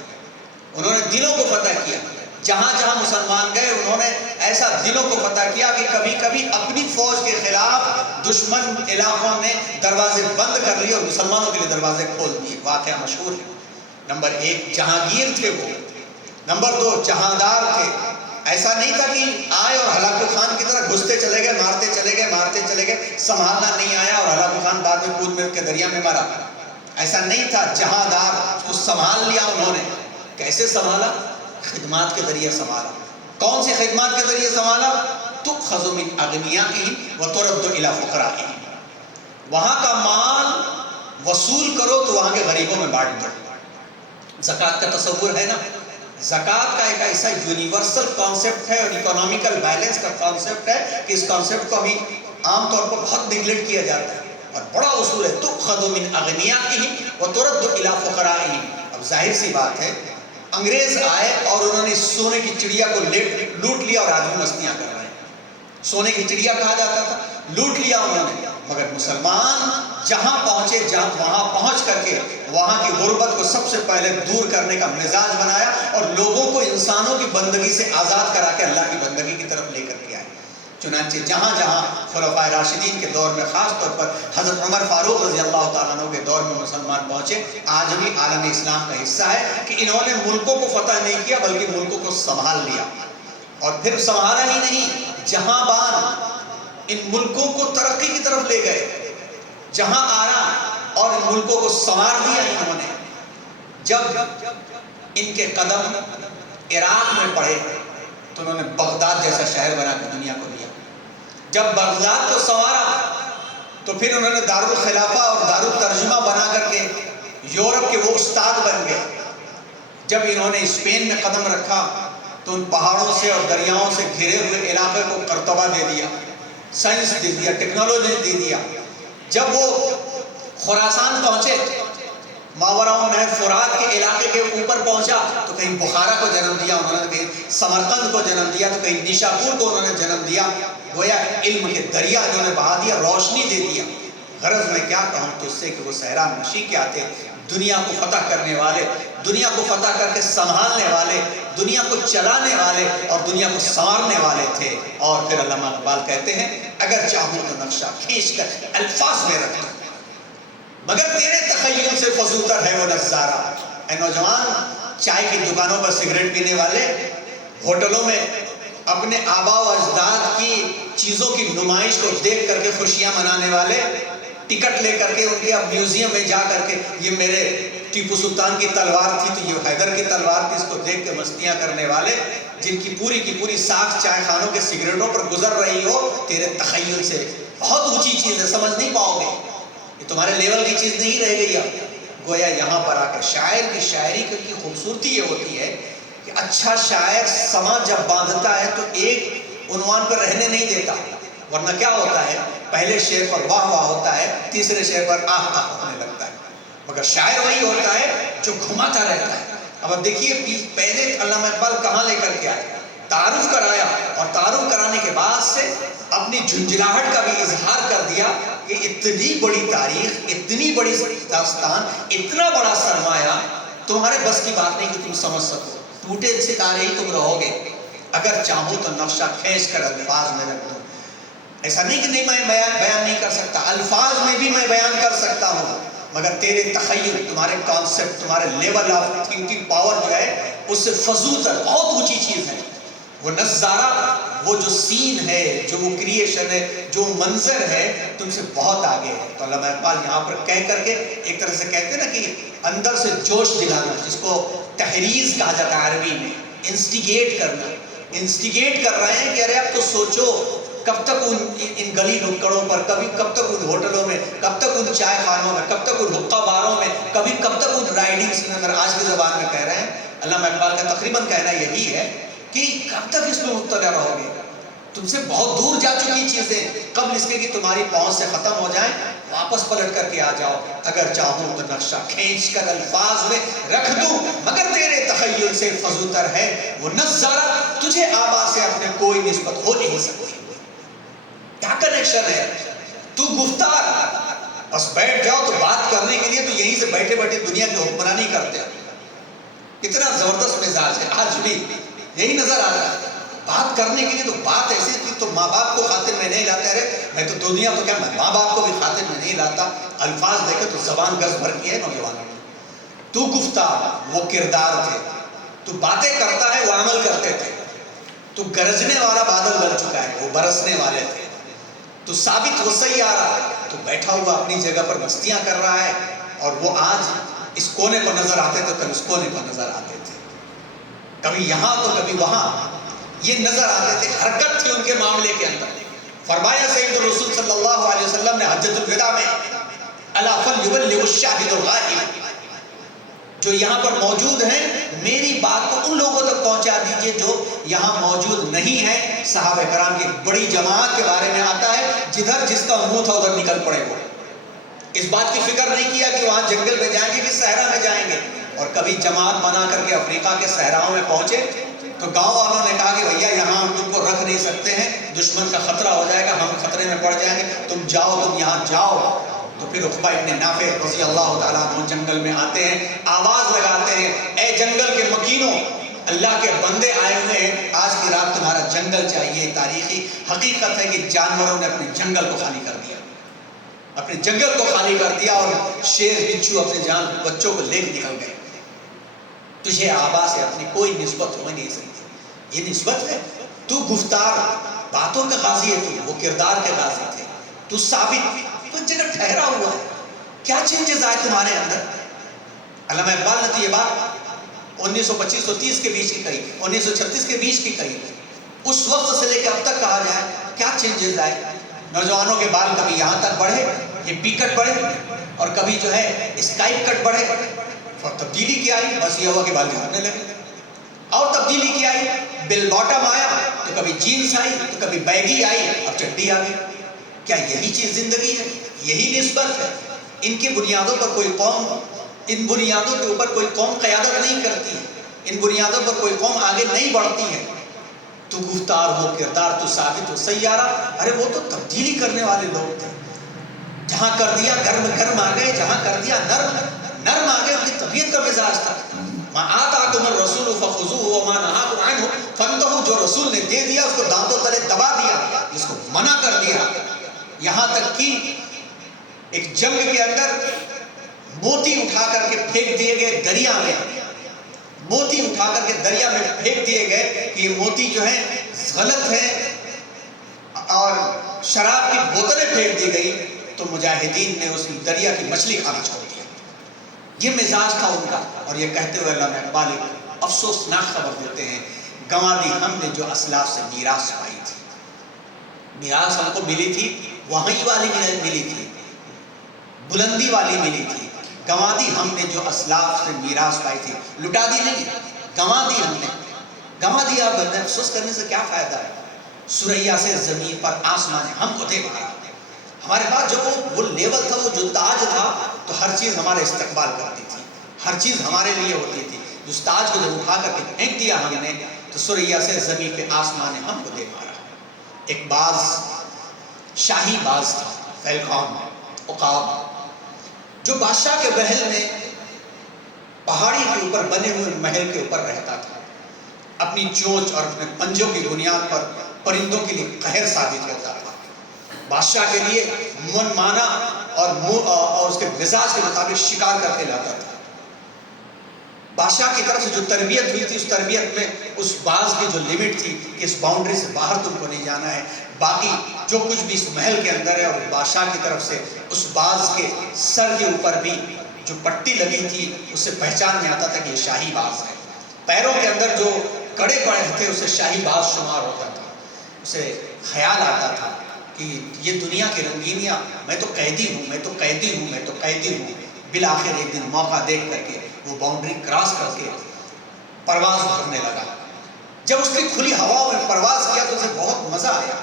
انہوں نے دلوں کو فتح کیا. جہاں جہاں مسلمان گئے انہوں نے ایسا دلوں کو فتح کیا کہ کبھی کبھی اپنی فوج کے خلاف دشمن علاقوں نے دروازے بند کر لیے اور مسلمانوں کے لیے دروازے کھول دیے. واقعہ مشہور ہے. نمبر 1 جہانگیر تھے وہ. نمبر 2 جہاندار تھے. ایسا نہیں تھا کہ آئے اور ہلاکو خان کی طرح گھستے چلے گئے، مارتے چلے گئے، سنبھالنا نہیں آیا اور ہلاکو خان بعد میں کود مل کے دریا میں مرا. ایسا نہیں تھا. جہاندار، اس کو سنبھال لیا انہوں نے. کیسے سنبھالا؟ خدمات کے ذریعے سنبھالا. کون سی خدمات کے ذریعے سنبھالا؟ تؤخذ من اغنیائہم وترد الی فقرائہم. وہاں کا مال وصول کرو تو وہاں کے غریبوں میں بانٹ دو. زکوٰۃ کا تصور ہے نا، زکوٰۃ کا ایک ایسا یونیورسل کانسیپٹ ہے اور اکنامیکل بیلنس کا کانسیپٹ ہے کہ اس کانسیپٹ کو ابھی عام طور پر بہت نیگلیکٹ کیا جاتا ہے، اور بڑا اصول ہے. تؤخذ من اغنیائہم وترد الی فقرائہم. اب ظاہر سی بات ہے، انگریز آئے اور انہوں نے سونے کی چڑیا کو لوٹ لیا، اور آدمی مستیاں کر رہے ہیں. سونے کی چڑیا کہا جاتا تھا، لوٹ لیا انہوں نے. مگر مسلمان جہاں پہنچے، وہاں پہنچ کر کے وہاں کی غربت کو سب سے پہلے دور کرنے کا مزاج بنایا، اور لوگوں کو انسانوں کی بندگی سے آزاد کرا کے اللہ کی بندگی کی طرف لے کر کے آئے. چنانچہ جہاں جہاں خلفائے راشدین کے دور میں، خاص طور پر حضرت عمر فاروق رضی اللہ تعالیٰ عنہ کے دور میں مسلمان پہنچے، آج بھی عالم اسلام کا حصہ ہے کہ انہوں نے ملکوں کو فتح نہیں کیا بلکہ ملکوں کو سنبھال لیا. اور پھر سنبھالا ہی نہیں، جہاں بان ان ملکوں کو ترقی کی طرف لے گئے. جہاں آرام اور ان ملکوں کو سنوار دیا انہوں نے. جب ان کے قدم عراق میں پڑے تو انہوں نے بغداد جیسا شہر بنا کے دنیا کو دیا. جب بغداد کو سنوارا تو پھر انہوں نے دارالخلافہ اور دارالترجمہ بنا کر کے یورپ کے وہ استاد بن گئے. جب انہوں نے اسپین میں قدم رکھا تو ان پہاڑوں سے اور دریاؤں سے گھرے ہوئے علاقے کو کرتبہ دے دیا، سائنس دے دیا، ٹیکنالوجی دے دیا. جب وہ خراسان پہنچے، ماوراء نہر فرات کے علاقے کے اوپر پہنچا تو کہیں بخارا کو جنم دیا انہوں نے، کہیں سمرقند کو جنم دیا، تو کہیں نیشاپور کو انہوں نے جنم دیا. گویا علم کے دریا انہوں نے بہا دیا، روشنی دے دیا. غرض میں کیا کہوں تو اس سے کہ وہ صحرا نشی کیا تھے، دنیا کو فتح کرنے والے، دنیا کو فتح کر کے سنبھالنے والے، دنیا کو چلانے والے اور دنیا کو سنوارنے والے تھے. اور پھر علامہ اقبال کہتے ہیں اگر چاہوں تو نقشہ کھینچ کر الفاظ میں رکھ دوں مگر تیرے تخیل سے فزوتر ہے وہ نظارہ. اے نوجوان، چائے کی دکانوں پر سگریٹ پینے والے، ہوٹلوں میں اپنے آبا و اجداد کی چیزوں کی نمائش کو دیکھ کر کے خوشیاں منانے والے، ٹکٹ لے کر کے ان کے اب میوزیم میں جا کر کے یہ میرے ٹیپو سلطان کی تلوار تھی تو یہ حیدر کی تلوار تھی، اس کو دیکھ کے مستیاں کرنے والے، جن کی پوری ساکھ چائے خانوں کے سگریٹوں پر گزر رہی ہو، تیرے تخیل سے بہت اونچی چیز ہے، سمجھ نہیں پاؤ گے، یہ تمہارے لیول کی چیز نہیں رہ گئی. اب گویا یہاں پر آ کر شاعر کی شاعری کی خوبصورتی یہ ہوتی ہے کہ اچھا شاعر سما جب باندھتا ہے تو ایک عنوان پر رہنے نہیں دیتا، ورنہ کیا ہوتا ہے پہلے شعر پر واہ واہ ہوتا ہے، تیسرے شعر پر آہ آہ ہونے لگتا ہے. مگر شاعر وہی ہوتا ہے جو گھماتا رہتا ہے. اب دیکھیے پہلے علامہ اقبال کہاں لے کر کے آئے، تعارف کرایا اور تعارف کرانے کے بعد سے اپنی جھنجھلاہٹ کا بھی اظہار کر دیا کہ اتنی بڑی تاریخ، اتنی بڑی داستان، اتنا بڑا سرمایہ تمہارے بس کی بات نہیں کہ تم سمجھ سکو. ٹوٹے ستارے ہی تم رہو گے، اگر چاہوں تو نقشہ کھینچ کر الفاظ میں رکھ دوں. ایسا نہیں کہ نہیں میں بیان نہیں کر سکتا، الفاظ میں بھی میں بیان کر سکتا ہوں، مگر تیرے تخیل، تمہارے کانسیپٹ، تمہارے لیول آف تھنکنگ پاور جو ہے اس سے فضوتر بہت اونچی چیز ہے. وہ نظارہ، وہ جو سین ہے، جو وہ کریشن ہے، جو منظر ہے، تم سے بہت آگے ہے. تو علامہ اقبال یہاں پر کہہ کر کے ایک طرح سے کہتے ہیں نا کہ اندر سے جوش دلانا، جس کو تحریض کہا جاتا ہے عربی میں، انسٹیگیٹ کرنا. انسٹیگیٹ کر رہے ہیں کہ ارے اب تو سوچو کب تک ان گلی نکڑوں پر، کب تک ان ہوٹلوں میں، کب تک ان چائے خانوں میں، کب تک ان حقہ باروں میں، کب تک ان رائڈنگز میں. اگر آج کی زبان میں کہہ رہے ہیں، علامہ اقبال کا تقریباً کہنا یہی ہے کہ کب تک اس میں مبتلا رہو گے، تم سے بہت دور جا چکی چیزیں، قبل اس کے کہ تمہاری پہنچ سے ختم ہو جائیں واپس پلٹ کر کے آ جاؤ. اگر چاہوں تو نقشہ کھینچ کر الفاظ میں رکھ دوں مگر تیرے تخیل سے فزوتر ہے وہ نظارہ، تجھے آبا سے اپنے کوئی نسبت ہو نہیں سکتی. کیا کنیکشن ہے؟ تو گفتار، بس بیٹھ جاؤ تو بات کرنے کے لیے تو یہیں سے بیٹھے بیٹھے دنیا کی حکمرانی کرتے ہیں. کتنا زبردست مزاج ہے، آج بھی یہی نظر آ رہا ہے. بات کرنے کے لیے تو بات ایسی تھی تو ماں باپ کو خاطر میں نہیں لاتے رہے، میں تو دنیا تو کیا میں ماں باپ کو بھی خاطر میں نہیں لاتا. الفاظ دیکھے تو زبان گز بھر کی ہے نوجوانوں نے. تو گفتار، وہ کردار تھے. تو باتیں کرتا ہے، وہ عمل کرتے تھے. تو گرجنے والا بادل بن چکا ہے، وہ برسنے والے تھے. تو ثابت وہ سیارہ، تو بیٹھا ہوا اپنی جگہ پر مستیاں کر رہا ہے. اور وہ آج اس کونے پر نظر آتے تھے، کبھی اس کونے پر نظر آتے تھے، کبھی یہاں تو کبھی وہاں یہ نظر آتے تھے. حرکت تھی ان کے معاملے کے اندر. فرمایا سید الرسول صلی اللہ علیہ وسلم نے حجۃ الوداع میں، الا فلیبلغ الشاہد الغائب، جو یہاں پر موجود ہیں میری بات کو ان لوگوں تک پہنچا دیجئے جو یہاں موجود نہیں ہیں. صحابہ کرام کی بڑی جماعت کے بارے میں آتا ہے، جدھر جس کا منہ تھا ادھر نکل پڑے. وہ اس بات کی فکر نہیں کیا کہ وہاں جنگل میں جائیں گے کہ صحرا میں جائیں گے. اور کبھی جماعت بنا کر کے افریقہ کے صحراؤں میں پہنچے تو گاؤں والوں نے کہا کہ بھیا یہاں ہم تم کو رکھ نہیں سکتے ہیں، دشمن کا خطرہ ہو جائے گا، ہم خطرے میں پڑ جائیں گے، تم جاؤ، تم یہاں جاؤ. تو پھر عقبہ ابن نافع رضی اللہ تعالیٰ عنہ جنگل میں آتے ہیں، آواز لگاتے ہیں، اے جنگل کے مکینوں، اللہ کے بندے آئے ہوئے ہیں، آج کی رات تمہارا جنگل چاہیے. تاریخی حقیقت ہے کہ جانوروں نے اپنے جنگل کو خالی کر دیا، اپنے جنگل کو خالی کر دیا، اور شیر بچھو اپنے جان بچوں کو لے کے نکل گئے. تجھے آبا سے اپنی کوئی نسبت ہو نہیں سکتی. یہ نسبت ہے. تو گفتار، باتوں کا غازی ہے، تو وہ کردار کے غازی تھے. تو ثابت، تو جگہ ٹھہرا ہوا ہے. کیا چینجز آئے تمہارے اندر؟ علامہ اقبال نے تو یہ بات 1925-30 کے بیچ کی کہی، 1936 کے بیچ کی کہی. اس وقت سے لے کے اب تک کہا جائے کیا چینجز آئے؟ نوجوانوں کے بال کبھی یہاں تک بڑھے، یہ پی کٹ بڑھے، اور کبھی جو ہے اسکائپ کٹ بڑھے. اور تبدیلی کیا آئی؟ بس یہ ہوا کہ بال جھڑنے لگے. اور تبدیلی کیا آئی؟ بل باٹم آیا تو کبھی جینز آئی، تو کبھی بیگی آئی، اب چڈی آ گئی. کیا یہی چیز زندگی ہے؟ یہی نسبت ہے؟ ان کی بنیادوں پر کوئی قوم، ان بنیادوں کے اوپر کوئی قوم قیادت نہیں کرتی ہے، ان بنیادوں پر کوئی قوم آگے نہیں بڑھتی ہے. تو گفتار ہو، کردار، تو ثابت ہو، سیارہ، ارے وہ تو تبدیلی کرنے والے لوگ تھے. جہاں کر دیا گرم گرم آ گئے، جہاں کر دیا نرم نرم آ گئے. ان کی طبیعت کا مزاج تھا. ما آتاکم الرسول فخذوہ وما نہاکم عنہ فانتہوا، جو رسول نے دے دیا اس کو دانتوں تلے دبا دیا، جس کو منع کر دیا. یہاں تک کہ ایک جنگ کے اندر موتی اٹھا کر کے پھینک دیے گئے دریا میں، موتی اٹھا کر کے دریا میں پھینک دیے گئے کہ یہ موتی جو ہے غلط ہے، اور شراب کی بوتلیں پھینک دی گئی تو مجاہدین نے اس دریا کی مچھلی کھانا چھوڑ دیا. یہ مزاج تھا ان کا. اور یہ کہتے ہوئے علامہ اقبال ایک افسوسناک خبر دیتے ہیں، گنوا دی ہم نے جو اسلاف سے میراث پائی تھی. میراث ہم کو ملی تھی، وہیں والی ملی تھی، بلندی والی ملی تھی. گنوا دی ہم نے جو اسلاف سے میراث پائی تھی، لٹا دی نہیں، گنوا دی ہم نے. گنوا دیا بندے، افسوس کرنے سے کیا فائدہ ہے؟ سریا سے زمین پر آسمان نے ہم کو دے مارا. ہمارے پاس جو وہ لیول تھا، وہ جو تاج تھا، تو ہر چیز ہمارا استقبال کرتی تھی، ہر چیز ہمارے لیے ہوتی تھی. اس تاج کو جب اٹھا کر کے پھینک دیا ہم نے، تو سریا سے زمین پہ آسمان نے ہم کو دے مارا. ایک باز، شاہی باز تھا، فیلکون، عقاب، جو بادشاہ کے محل میں پہاڑی کے اوپر بنے ہوئے محل کے اوپر رہتا تھا. اپنی چونچ اور اپنے پنجوں کی بنیاد پر پرندوں کے لیے قہر ثابت ہوتا تھا. بادشاہ کے لیے من مانا اور اس کے مزاج کے مطابق شکار کر کے لاتا تھا. بادشاہ کی طرف سے جو تربیت ہوئی تھی، اس تربیت میں اس باز کی جو لمٹ تھی کہ اس باؤنڈری سے باہر تم کو نہیں جانا ہے. باقی جو کچھ بھی اس محل کے اندر ہے، اور بادشاہ کی طرف سے اس باز کے سر کے اوپر بھی جو پٹی لگی تھی، اس سے پہچان میں آتا تھا کہ یہ شاہی باز ہے. پیروں کے اندر جو کڑے پڑے تھے، اسے شاہی باز شمار ہوتا تھا. اسے خیال آتا تھا کہ یہ دنیا کی رنگینیاں، میں تو قیدی ہوں، میں تو قیدی ہوں، میں تو قیدی ہوں. بالآخر ایک دن موقع دیکھ کر کے وہ باؤنڈری کراس کر کے پرواز کرنے لگا. جب اس نے کھلی ہوا میں پرواز کیا تو اسے بہت مزہ آیا.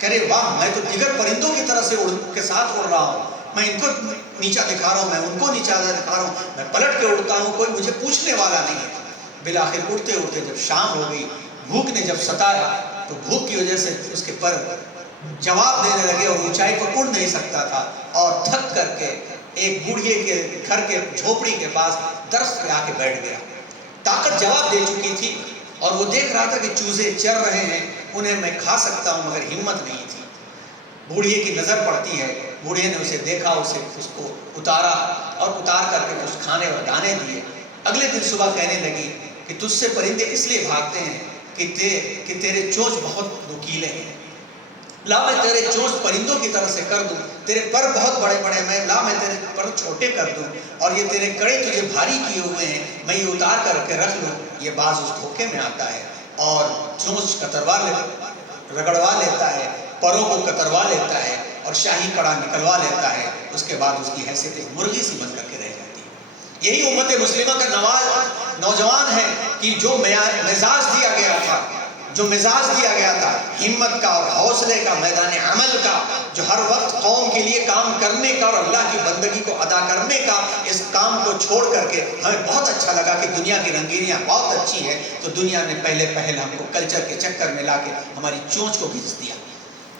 کرے واہ، میں تو دیگر پرندوں کی طرح سے کے ساتھ اڑ رہا ہوں. میں ان کو نیچا دکھا رہا ہوں، میں ان کو نیچا دکھا رہا ہوں، میں پلٹ کے اڑتا ہوں، کوئی مجھے پوچھنے والا نہیں ہے. بالآخر اڑتے اڑتے جب شام ہو گئی، بھوک نے جب ستایا، تو بھوک کی وجہ سے اس کے پر جواب دینے لگے اور اونچائی پر اڑ نہیں سکتا تھا. اور تھک کر کے ایک بوڑھے کے گھر کے جھوپڑی کے پاس درخت پہ آ کے بیٹھ گیا. طاقت جواب دے چکی تھی اور وہ دیکھ رہا تھا کہ چوزے چر رہے ہیں، انہیں میں کھا سکتا ہوں، مگر ہمت نہیں تھی. بوڑھے کی نظر پڑتی ہے، بوڑھے نے اسے دیکھا، اس کو اتارا اور اتار کر کے کچھ کھانے اور دانے دیے. اگلے دن صبح کہنے لگی کہ تجھ سے پرندے اس لیے بھاگتے ہیں کہ تیرے چونچ بہت نوکیلے ہیں. لا میں تیرے چونچ پرندوں کی طرح سے کر دوں. تیرے پر بہت بڑے بڑے ہیں، لا میں تیرے پر چھوٹے کر دوں. اور یہ تیرے کڑے تجھے بھاری کیے ہوئے ہیں، میں یہ اتار کر کے رکھ لوں. یہ باز اس دھوکے میں آتا ہے اور چونچ رگڑوا لیتا ہے، پروں کو کتروا لیتا ہے اور شاہی کڑا نکلوا لیتا ہے. اس کے بعد اس کی حیثیت مرغی سی بن کر کے رہ جاتی ہے. یہی امت مسلمہ کا نوجوان ہے کہ جو مزاج دیا گیا تھا، جو مزاج دیا گیا تھا ہمت کا اور حوصلے کا، میدان عمل کا، جو ہر وقت قوم کے لیے کام کرنے کا اور اللہ کی بندگی کو ادا کرنے کا، اس کام کو چھوڑ کر کے ہمیں بہت اچھا لگا کہ دنیا کی رنگینیاں بہت اچھی ہے، تو دنیا نے پہل ہم کو کلچر کے چکر میں لا کے ہماری چونچ کو کھینچ دیا.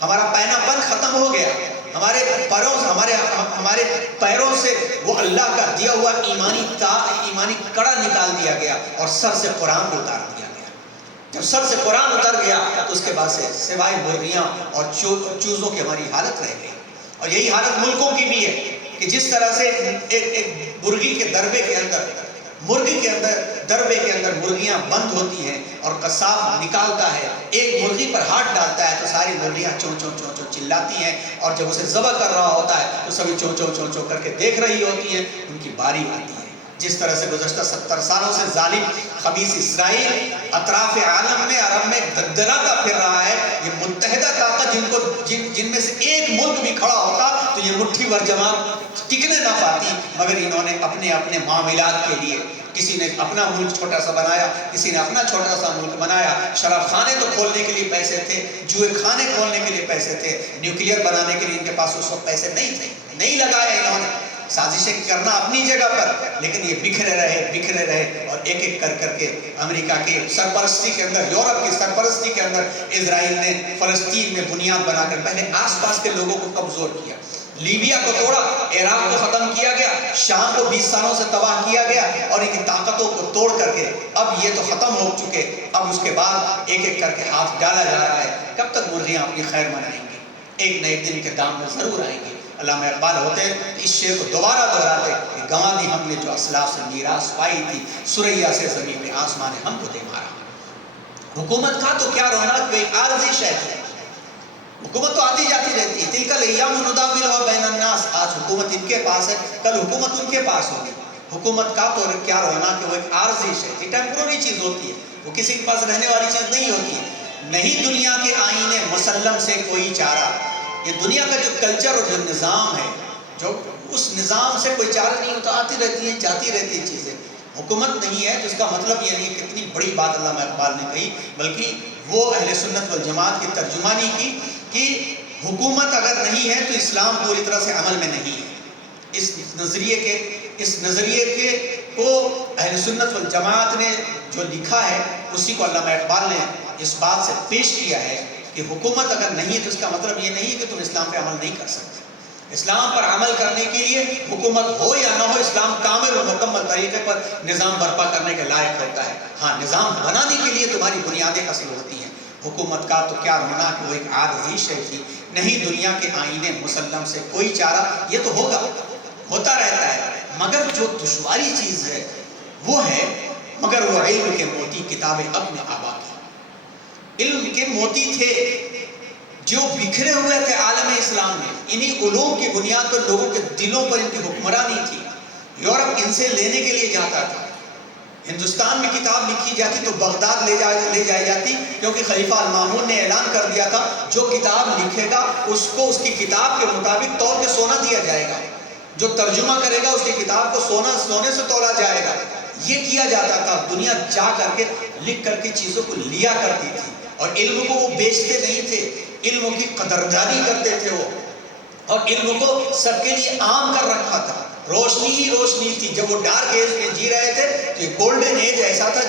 ہمارا پینا پن ختم ہو گیا. ہمارے پیروں سے وہ اللہ کا دیا ہوا ایمانی کڑا نکال دیا گیا اور سر سے قرآن کو اتار دیا گیا. جب سر سے قرآن اتر گیا تو اس کے بعد سے سوائے مرغیاں اور چوزوں کی ہماری حالت رہ گئی. اور یہی حالت ملکوں کی بھی ہے کہ جس طرح سے ایک مرغی کے دربے کے اندر مرغیاں بند ہوتی ہیں اور قصاب نکالتا ہے، ایک مرغی پر ہاتھ ڈالتا ہے تو ساری مرغیاں چوں چوں چوں چوں چلاتی ہیں، اور جب اسے ذبح کر رہا ہوتا ہے تو سبھی چوں چوں چوں چوں کر کے دیکھ رہی ہوتی ہیں. ان کی باری آتی ہے. جس طرح سے گزشتہ 70 سالوں سے ظالم خبیث اسرائیل اطراف عالم میں عرب میں ددراتا پھر رہا ہے. یہ متحدہ طاقت جن میں سے ایک ملک بھی کھڑا ہوتا تو یہ مٹھی بھر جماعت ٹکنے نہ پاتی، مگر انہوں نے اپنے معاملات کے لیے، کسی نے اپنا ملک چھوٹا سا بنایا، کسی نے اپنا چھوٹا سا ملک بنایا. شراب خانے تو کھولنے کے لیے پیسے تھے، جوئے خانے کھولنے کے لیے پیسے تھے، نیوکلیئر بنانے کے لیے ان کے پاس اس وقت پیسے نہیں تھے، نہیں لگایا انہوں نے. سازشیں کرنا اپنی جگہ پر، لیکن یہ بکھرے رہے اور ایک کر کے امریکہ کی سرپرستی کے اندر، یورپ کی سرپرستی کے اندر اسرائیل نے فلسطین میں بنیاد بنا کر پہلے آس پاس کے لوگوں کو کمزور کیا. لیبیا کو توڑا، عراق کو ختم کیا گیا، شام کو 20 سالوں سے تباہ کیا گیا، اور ان کی طاقتوں کو توڑ کر کے اب یہ تو ختم ہو چکے، اب اس کے بعد ایک ایک کر کے ہاتھ ڈالا جا رہا ہے۔ کب تک مرغیاں اپنی خیر منائیں گی؟ ایک نہ ایک دن کے دام میں ضرور آئیں گی۔ علامہ اقبال ہوتے اس شعر کو دوبارہ دہراتے کہ گنوا دی ہم نے جو اسلاف سے میراث پائی تھی، ثریا سے زمین پہ آسمان نے ہم کو دے مارا۔ حکومت کا تو کیا رونا، کوئی عارضی شے ہے، حکومت تو آتی جاتی رہتی ہے۔ تلک الایام نداولها بین الناس، آج حکومت ان کے پاس ہے، کل حکومت ان کے پاس ہوگی۔ حکومت کا تو کیا رونا کہ وہ ایک عارضی شے، یہ ٹیمپرری چیز ہوتی ہے، وہ کسی کے پاس رہنے والی چیز نہیں ہوتی ہے۔ نہیں دنیا کے آئینے مسلم سے کوئی چارہ، یہ دنیا کا جو کلچر اور جو نظام ہے، جو اس نظام سے کوئی چارہ نہیں ہوتا، آتی رہتی ہیں جاتی رہتی ہیں چیزیں۔ حکومت نہیں ہے جس کا مطلب یہ نہیں، کتنی بڑی بات علامہ اقبال نے کہی، بلکہ وہ اہل سنت والجماعت کی ترجمانی کی کہ حکومت اگر نہیں ہے تو اسلام پوری طرح سے عمل میں نہیں ہے۔ اس نظریے کے کو اہل سنت والجماعت نے جو لکھا ہے، اسی کو علامہ اقبال نے اس بات سے پیش کیا ہے کہ حکومت اگر نہیں ہے تو اس کا مطلب یہ نہیں کہ تم اسلام پہ عمل نہیں کر سکتے۔ اسلام پر عمل کرنے کے لیے حکومت ہو یا نہ ہو، اسلام کامل و مکمل طریقے پر نظام برپا کرنے کے لائق ہوتا ہے۔ ہاں، نظام بنانے کے لیے تمہاری بنیادیں اصل ہوتی ہیں۔ حکومت کا تو کیا رونا کہ وہ ایک عارضی شے تھی، نہیں دنیا کے آئینے مسلم سے کوئی چارہ، یہ تو ہوگا، ہوتا رہتا ہے، مگر جو دشواری چیز ہے وہ ہے، مگر وہ علم کے موتی کتابیں اپنے آبا کی۔ علم کے موتی تھے جو بکھرے ہوئے تھے عالم اسلام میں، انہی علوم کی بنیاد پر لوگوں کے دلوں پر ان کی حکمرانی تھی۔ یورپ ان سے لینے کے لیے جاتا تھا، ہندوستان میں کتاب لکھی جاتی تو بغداد لے جائی جاتی، کیونکہ خلیفہ المامون نے اعلان کر دیا تھا جو کتاب لکھے گا اس کو اس کی کتاب کے مطابق تول کے سونا دیا جائے گا، جو ترجمہ کرے گا اس کی کتاب کو سونے سے تولا جائے گا۔ یہ کیا جاتا تھا، دنیا جا کر کے لکھ کر کے چیزوں کو لیا کرتی تھی، اور علم کو وہ بیچتے نہیں تھے، علم کی قدردانی کرتے تھے وہ، اور علم کو سب کے لیے عام کر رکھا تھا۔ روشنی ہی روشنی تھی، جب وہ ڈارک ایج میں جی رہے تھے تو یہ گولڈن ایج ایسا تھا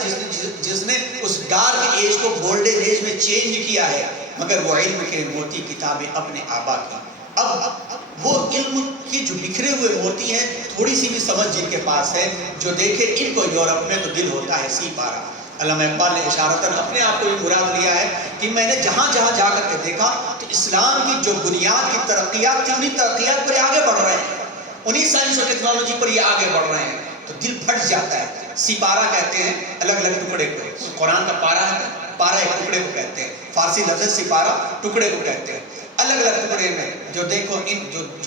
جس نے اس ڈارک ایج کو گولڈن ایج میں چینج کیا ہے، مگر وہ علم کے موتی کتابیں اپنے آبا کی۔ اب وہ علم کی جو بکھرے ہوئے موتی ہیں، تھوڑی سی بھی سمجھ جن کے پاس ہے، جو دیکھے ان کو یورپ میں تو دل ہوتا ہے سی پارا۔ علامہ اقبال نے اشارتاً اپنے آپ کو بھی مراد لیا ہے کہ میں نے جہاں جہاں جا کر کے دیکھا تو اسلام کی جو بنیاد کی ترقیات تھی، انہی ترقیات پر یہ آگے بڑھ رہے ہیں، انہی سائنس اور ٹیکنالوجی پر یہ آگے بڑھ رہے ہیں، تو دل پھٹ جاتا ہے۔ سپارہ کہتے ہیں الگ الگ ٹکڑے کو، قرآن کا پارہ ہے، پارہ ایک ٹکڑے کو کہتے ہیں، فارسی لفظ سپارہ ٹکڑے کو کہتے ہیں۔ الگ الگ ٹکڑے میں جو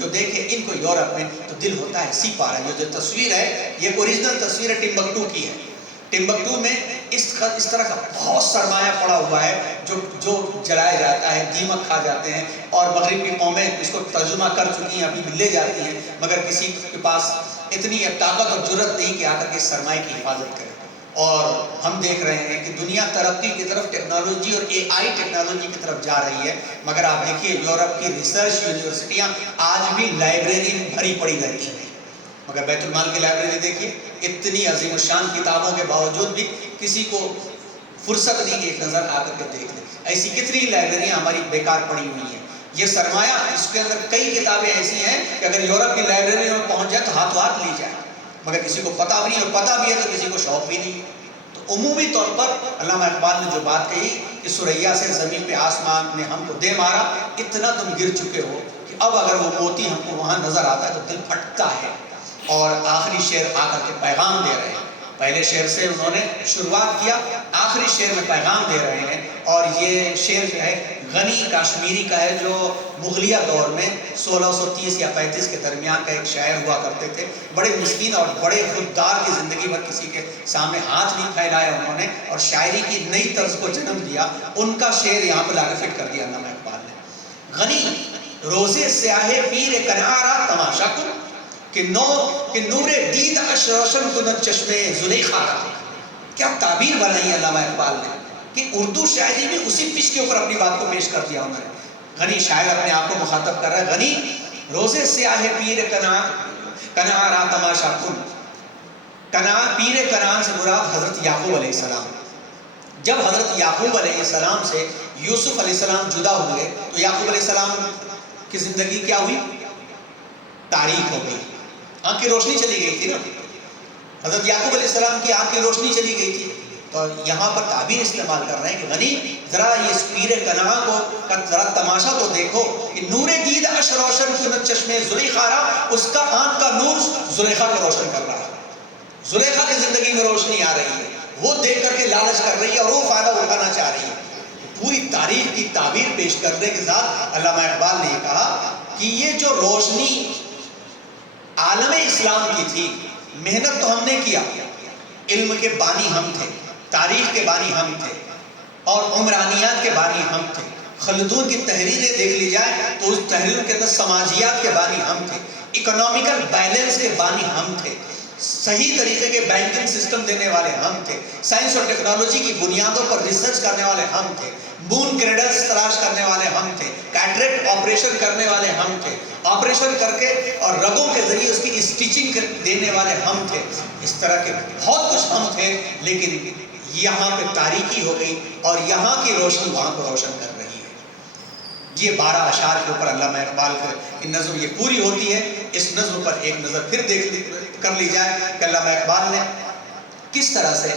دیکھے ان کو یورپ میں تو دل ہوتا ہے سی پارہ۔ جو تصویر ہے یہ اوریجنل تصویر ہے ٹمبکٹو کی ہے۔ ٹمبکٹو میں اس طرح کا بہت سرمایہ پڑا ہوا ہے جو جلایا جاتا ہے، دیمک کھا جاتے ہیں، اور مغرب کی قومیں اس کو ترجمہ کر چکی ہیں، ابھی بھی لے جاتی ہیں، مگر کسی کے پاس اتنی طاقت اور جرت نہیں کہ آ کر کے اس سرمایہ کی حفاظت کرے۔ اور ہم دیکھ رہے ہیں کہ دنیا ترقی کی طرف، ٹیکنالوجی اور AI ٹیکنالوجی کی طرف جا رہی ہے، مگر آپ دیکھیے یورپ کی ریسرچ یونیورسٹیاں آج بھی لائبریری میں بھری پڑی رہتی ہیں، مگر بیت المال کی لائبریری دیکھیے، اتنی عظیم الشان کتابوں کے باوجود بھی کسی کو فرصت نہیں کہ ایک نظر آ کر کے دیکھ لیں۔ ایسی کتنی لائبریریاں ہماری بیکار پڑی ہوئی ہیں۔ یہ سرمایہ، اس کے اندر کئی کتابیں ایسی ہیں کہ اگر یورپ کی لائبریری میں پہنچ جائے تو ہاتھوں ہاتھ لی جائے، مگر کسی کو پتہ بھی نہیں، اور پتہ بھی ہے تو کسی کو شوق بھی نہیں۔ تو عمومی طور پر علامہ اقبال نے جو بات کہی کہ ثریا سے زمین پہ آسمان نے ہم کو دے مارا، اتنا تم گر چکے ہو کہ اب اگر وہ موتی ہم کو وہاں نظر آتا ہے تو دل پھٹتا ہے۔ اور آخری شعر آ کر کے پیغام دے رہے ہیں، پہلے شعر سے انہوں نے شروعات کیا، آخری شعر میں پیغام دے رہے ہیں، اور یہ شعر جو ہے غنی کاشمیری کا ہے، جو مغلیہ دور میں 1630 یا 35 کے درمیان کا ایک شاعر ہوا کرتے تھے۔ بڑے مسکین اور بڑے خوددار کی زندگی بھر کسی کے سامنے ہاتھ نہیں پھیلایا انہوں نے، اور شاعری کی نئی طرز کو جنم دیا۔ ان کا شعر یہاں پہ لا کے فٹ کر دیا علامہ اقبال نے۔ غنی روزے سیاہ پیر کنعارا تماشا کن، کہ نور دید اش روشن کند چشمے زلیخا کا۔ کیا تعبیر بنائی ہے علامہ اقبال نے کہ اردو شاعری میں اسی پچ کے اوپر اپنی بات کو پیش کر دیا انہوں نے۔ غنی شاعر اپنے آپ کو مخاطب کر رہا ہے، غنی روزے سیاہ پیر کنعارا تماشا کن۔ پیر کنعان سے مراد حضرت یعقوب علیہ السلام۔ جب حضرت یعقوب علیہ السلام سے یوسف علیہ السلام جدا ہوئے تو یعقوب علیہ السلام کی زندگی کیا ہوئی؟ تاریک ہو گئی، آنکھ کی روشنی چلی گئی تھی نا، حضرت یعقوب علیہ السلام کی آنکھ کی روشنی چلی گئی تھی. تو یہاں پر تعبیر استعمال کر رہے ہیں کہ غنی ذرا یہ پیر کنعا کو ذرا تماشا تو دیکھو کہ نور دید اش روشن کنت چشمے زلیخا را، اس کا آنکھ کا نور زلیخا کو روشن کر رہا ہے، زلیخا کی زندگی میں روشنی آ رہی ہے، وہ دیکھ کر کے لالچ کر رہی ہے اور وہ فائدہ اٹھانا چاہ رہی ہے. پوری تاریخ کی تعبیر پیش کرنے کے ساتھ علامہ اقبال نے کہا کہ یہ جو روشنی عالم اسلام کی تھی، محنت تو ہم نے کیا، علم کے بانی ہم تھے، تاریخ کے بانی ہم تھے، اور عمرانیات کے بانی ہم تھے. خلدون کی تحریریں دیکھ لی جائے تو اس تحریر کے اندر سماجیات کے بانی ہم تھے، اکنامیکل بیلنس کے بانی ہم تھے، صحیح طریقے کے بینکنگ سسٹم دینے والے ہم تھے، سائنس اور ٹیکنالوجی کی بنیادوں پر ریسرچ کرنے والے ہم تھے، مون کریڈلز تلاش کرنے والے ہم تھے، کیٹریکٹ آپریشن کرنے والے ہم تھے، آپریشن کر کے اور رگوں کے ذریعے اس کی اسٹیچنگ دینے والے ہم تھے. اس طرح کے بہت کچھ ہم تھے، لیکن یہاں پہ تاریکی ہو گئی اور یہاں کی روشنی وہاں کو روشن کر رہی ہے. یہ 12 اشعار کے اوپر علامہ اقبال کی نظم یہ پوری ہوتی ہے. اس نظم پر ایک نظر پھر کر لی جائے کہ علامہ اقبال نے کس طرح سے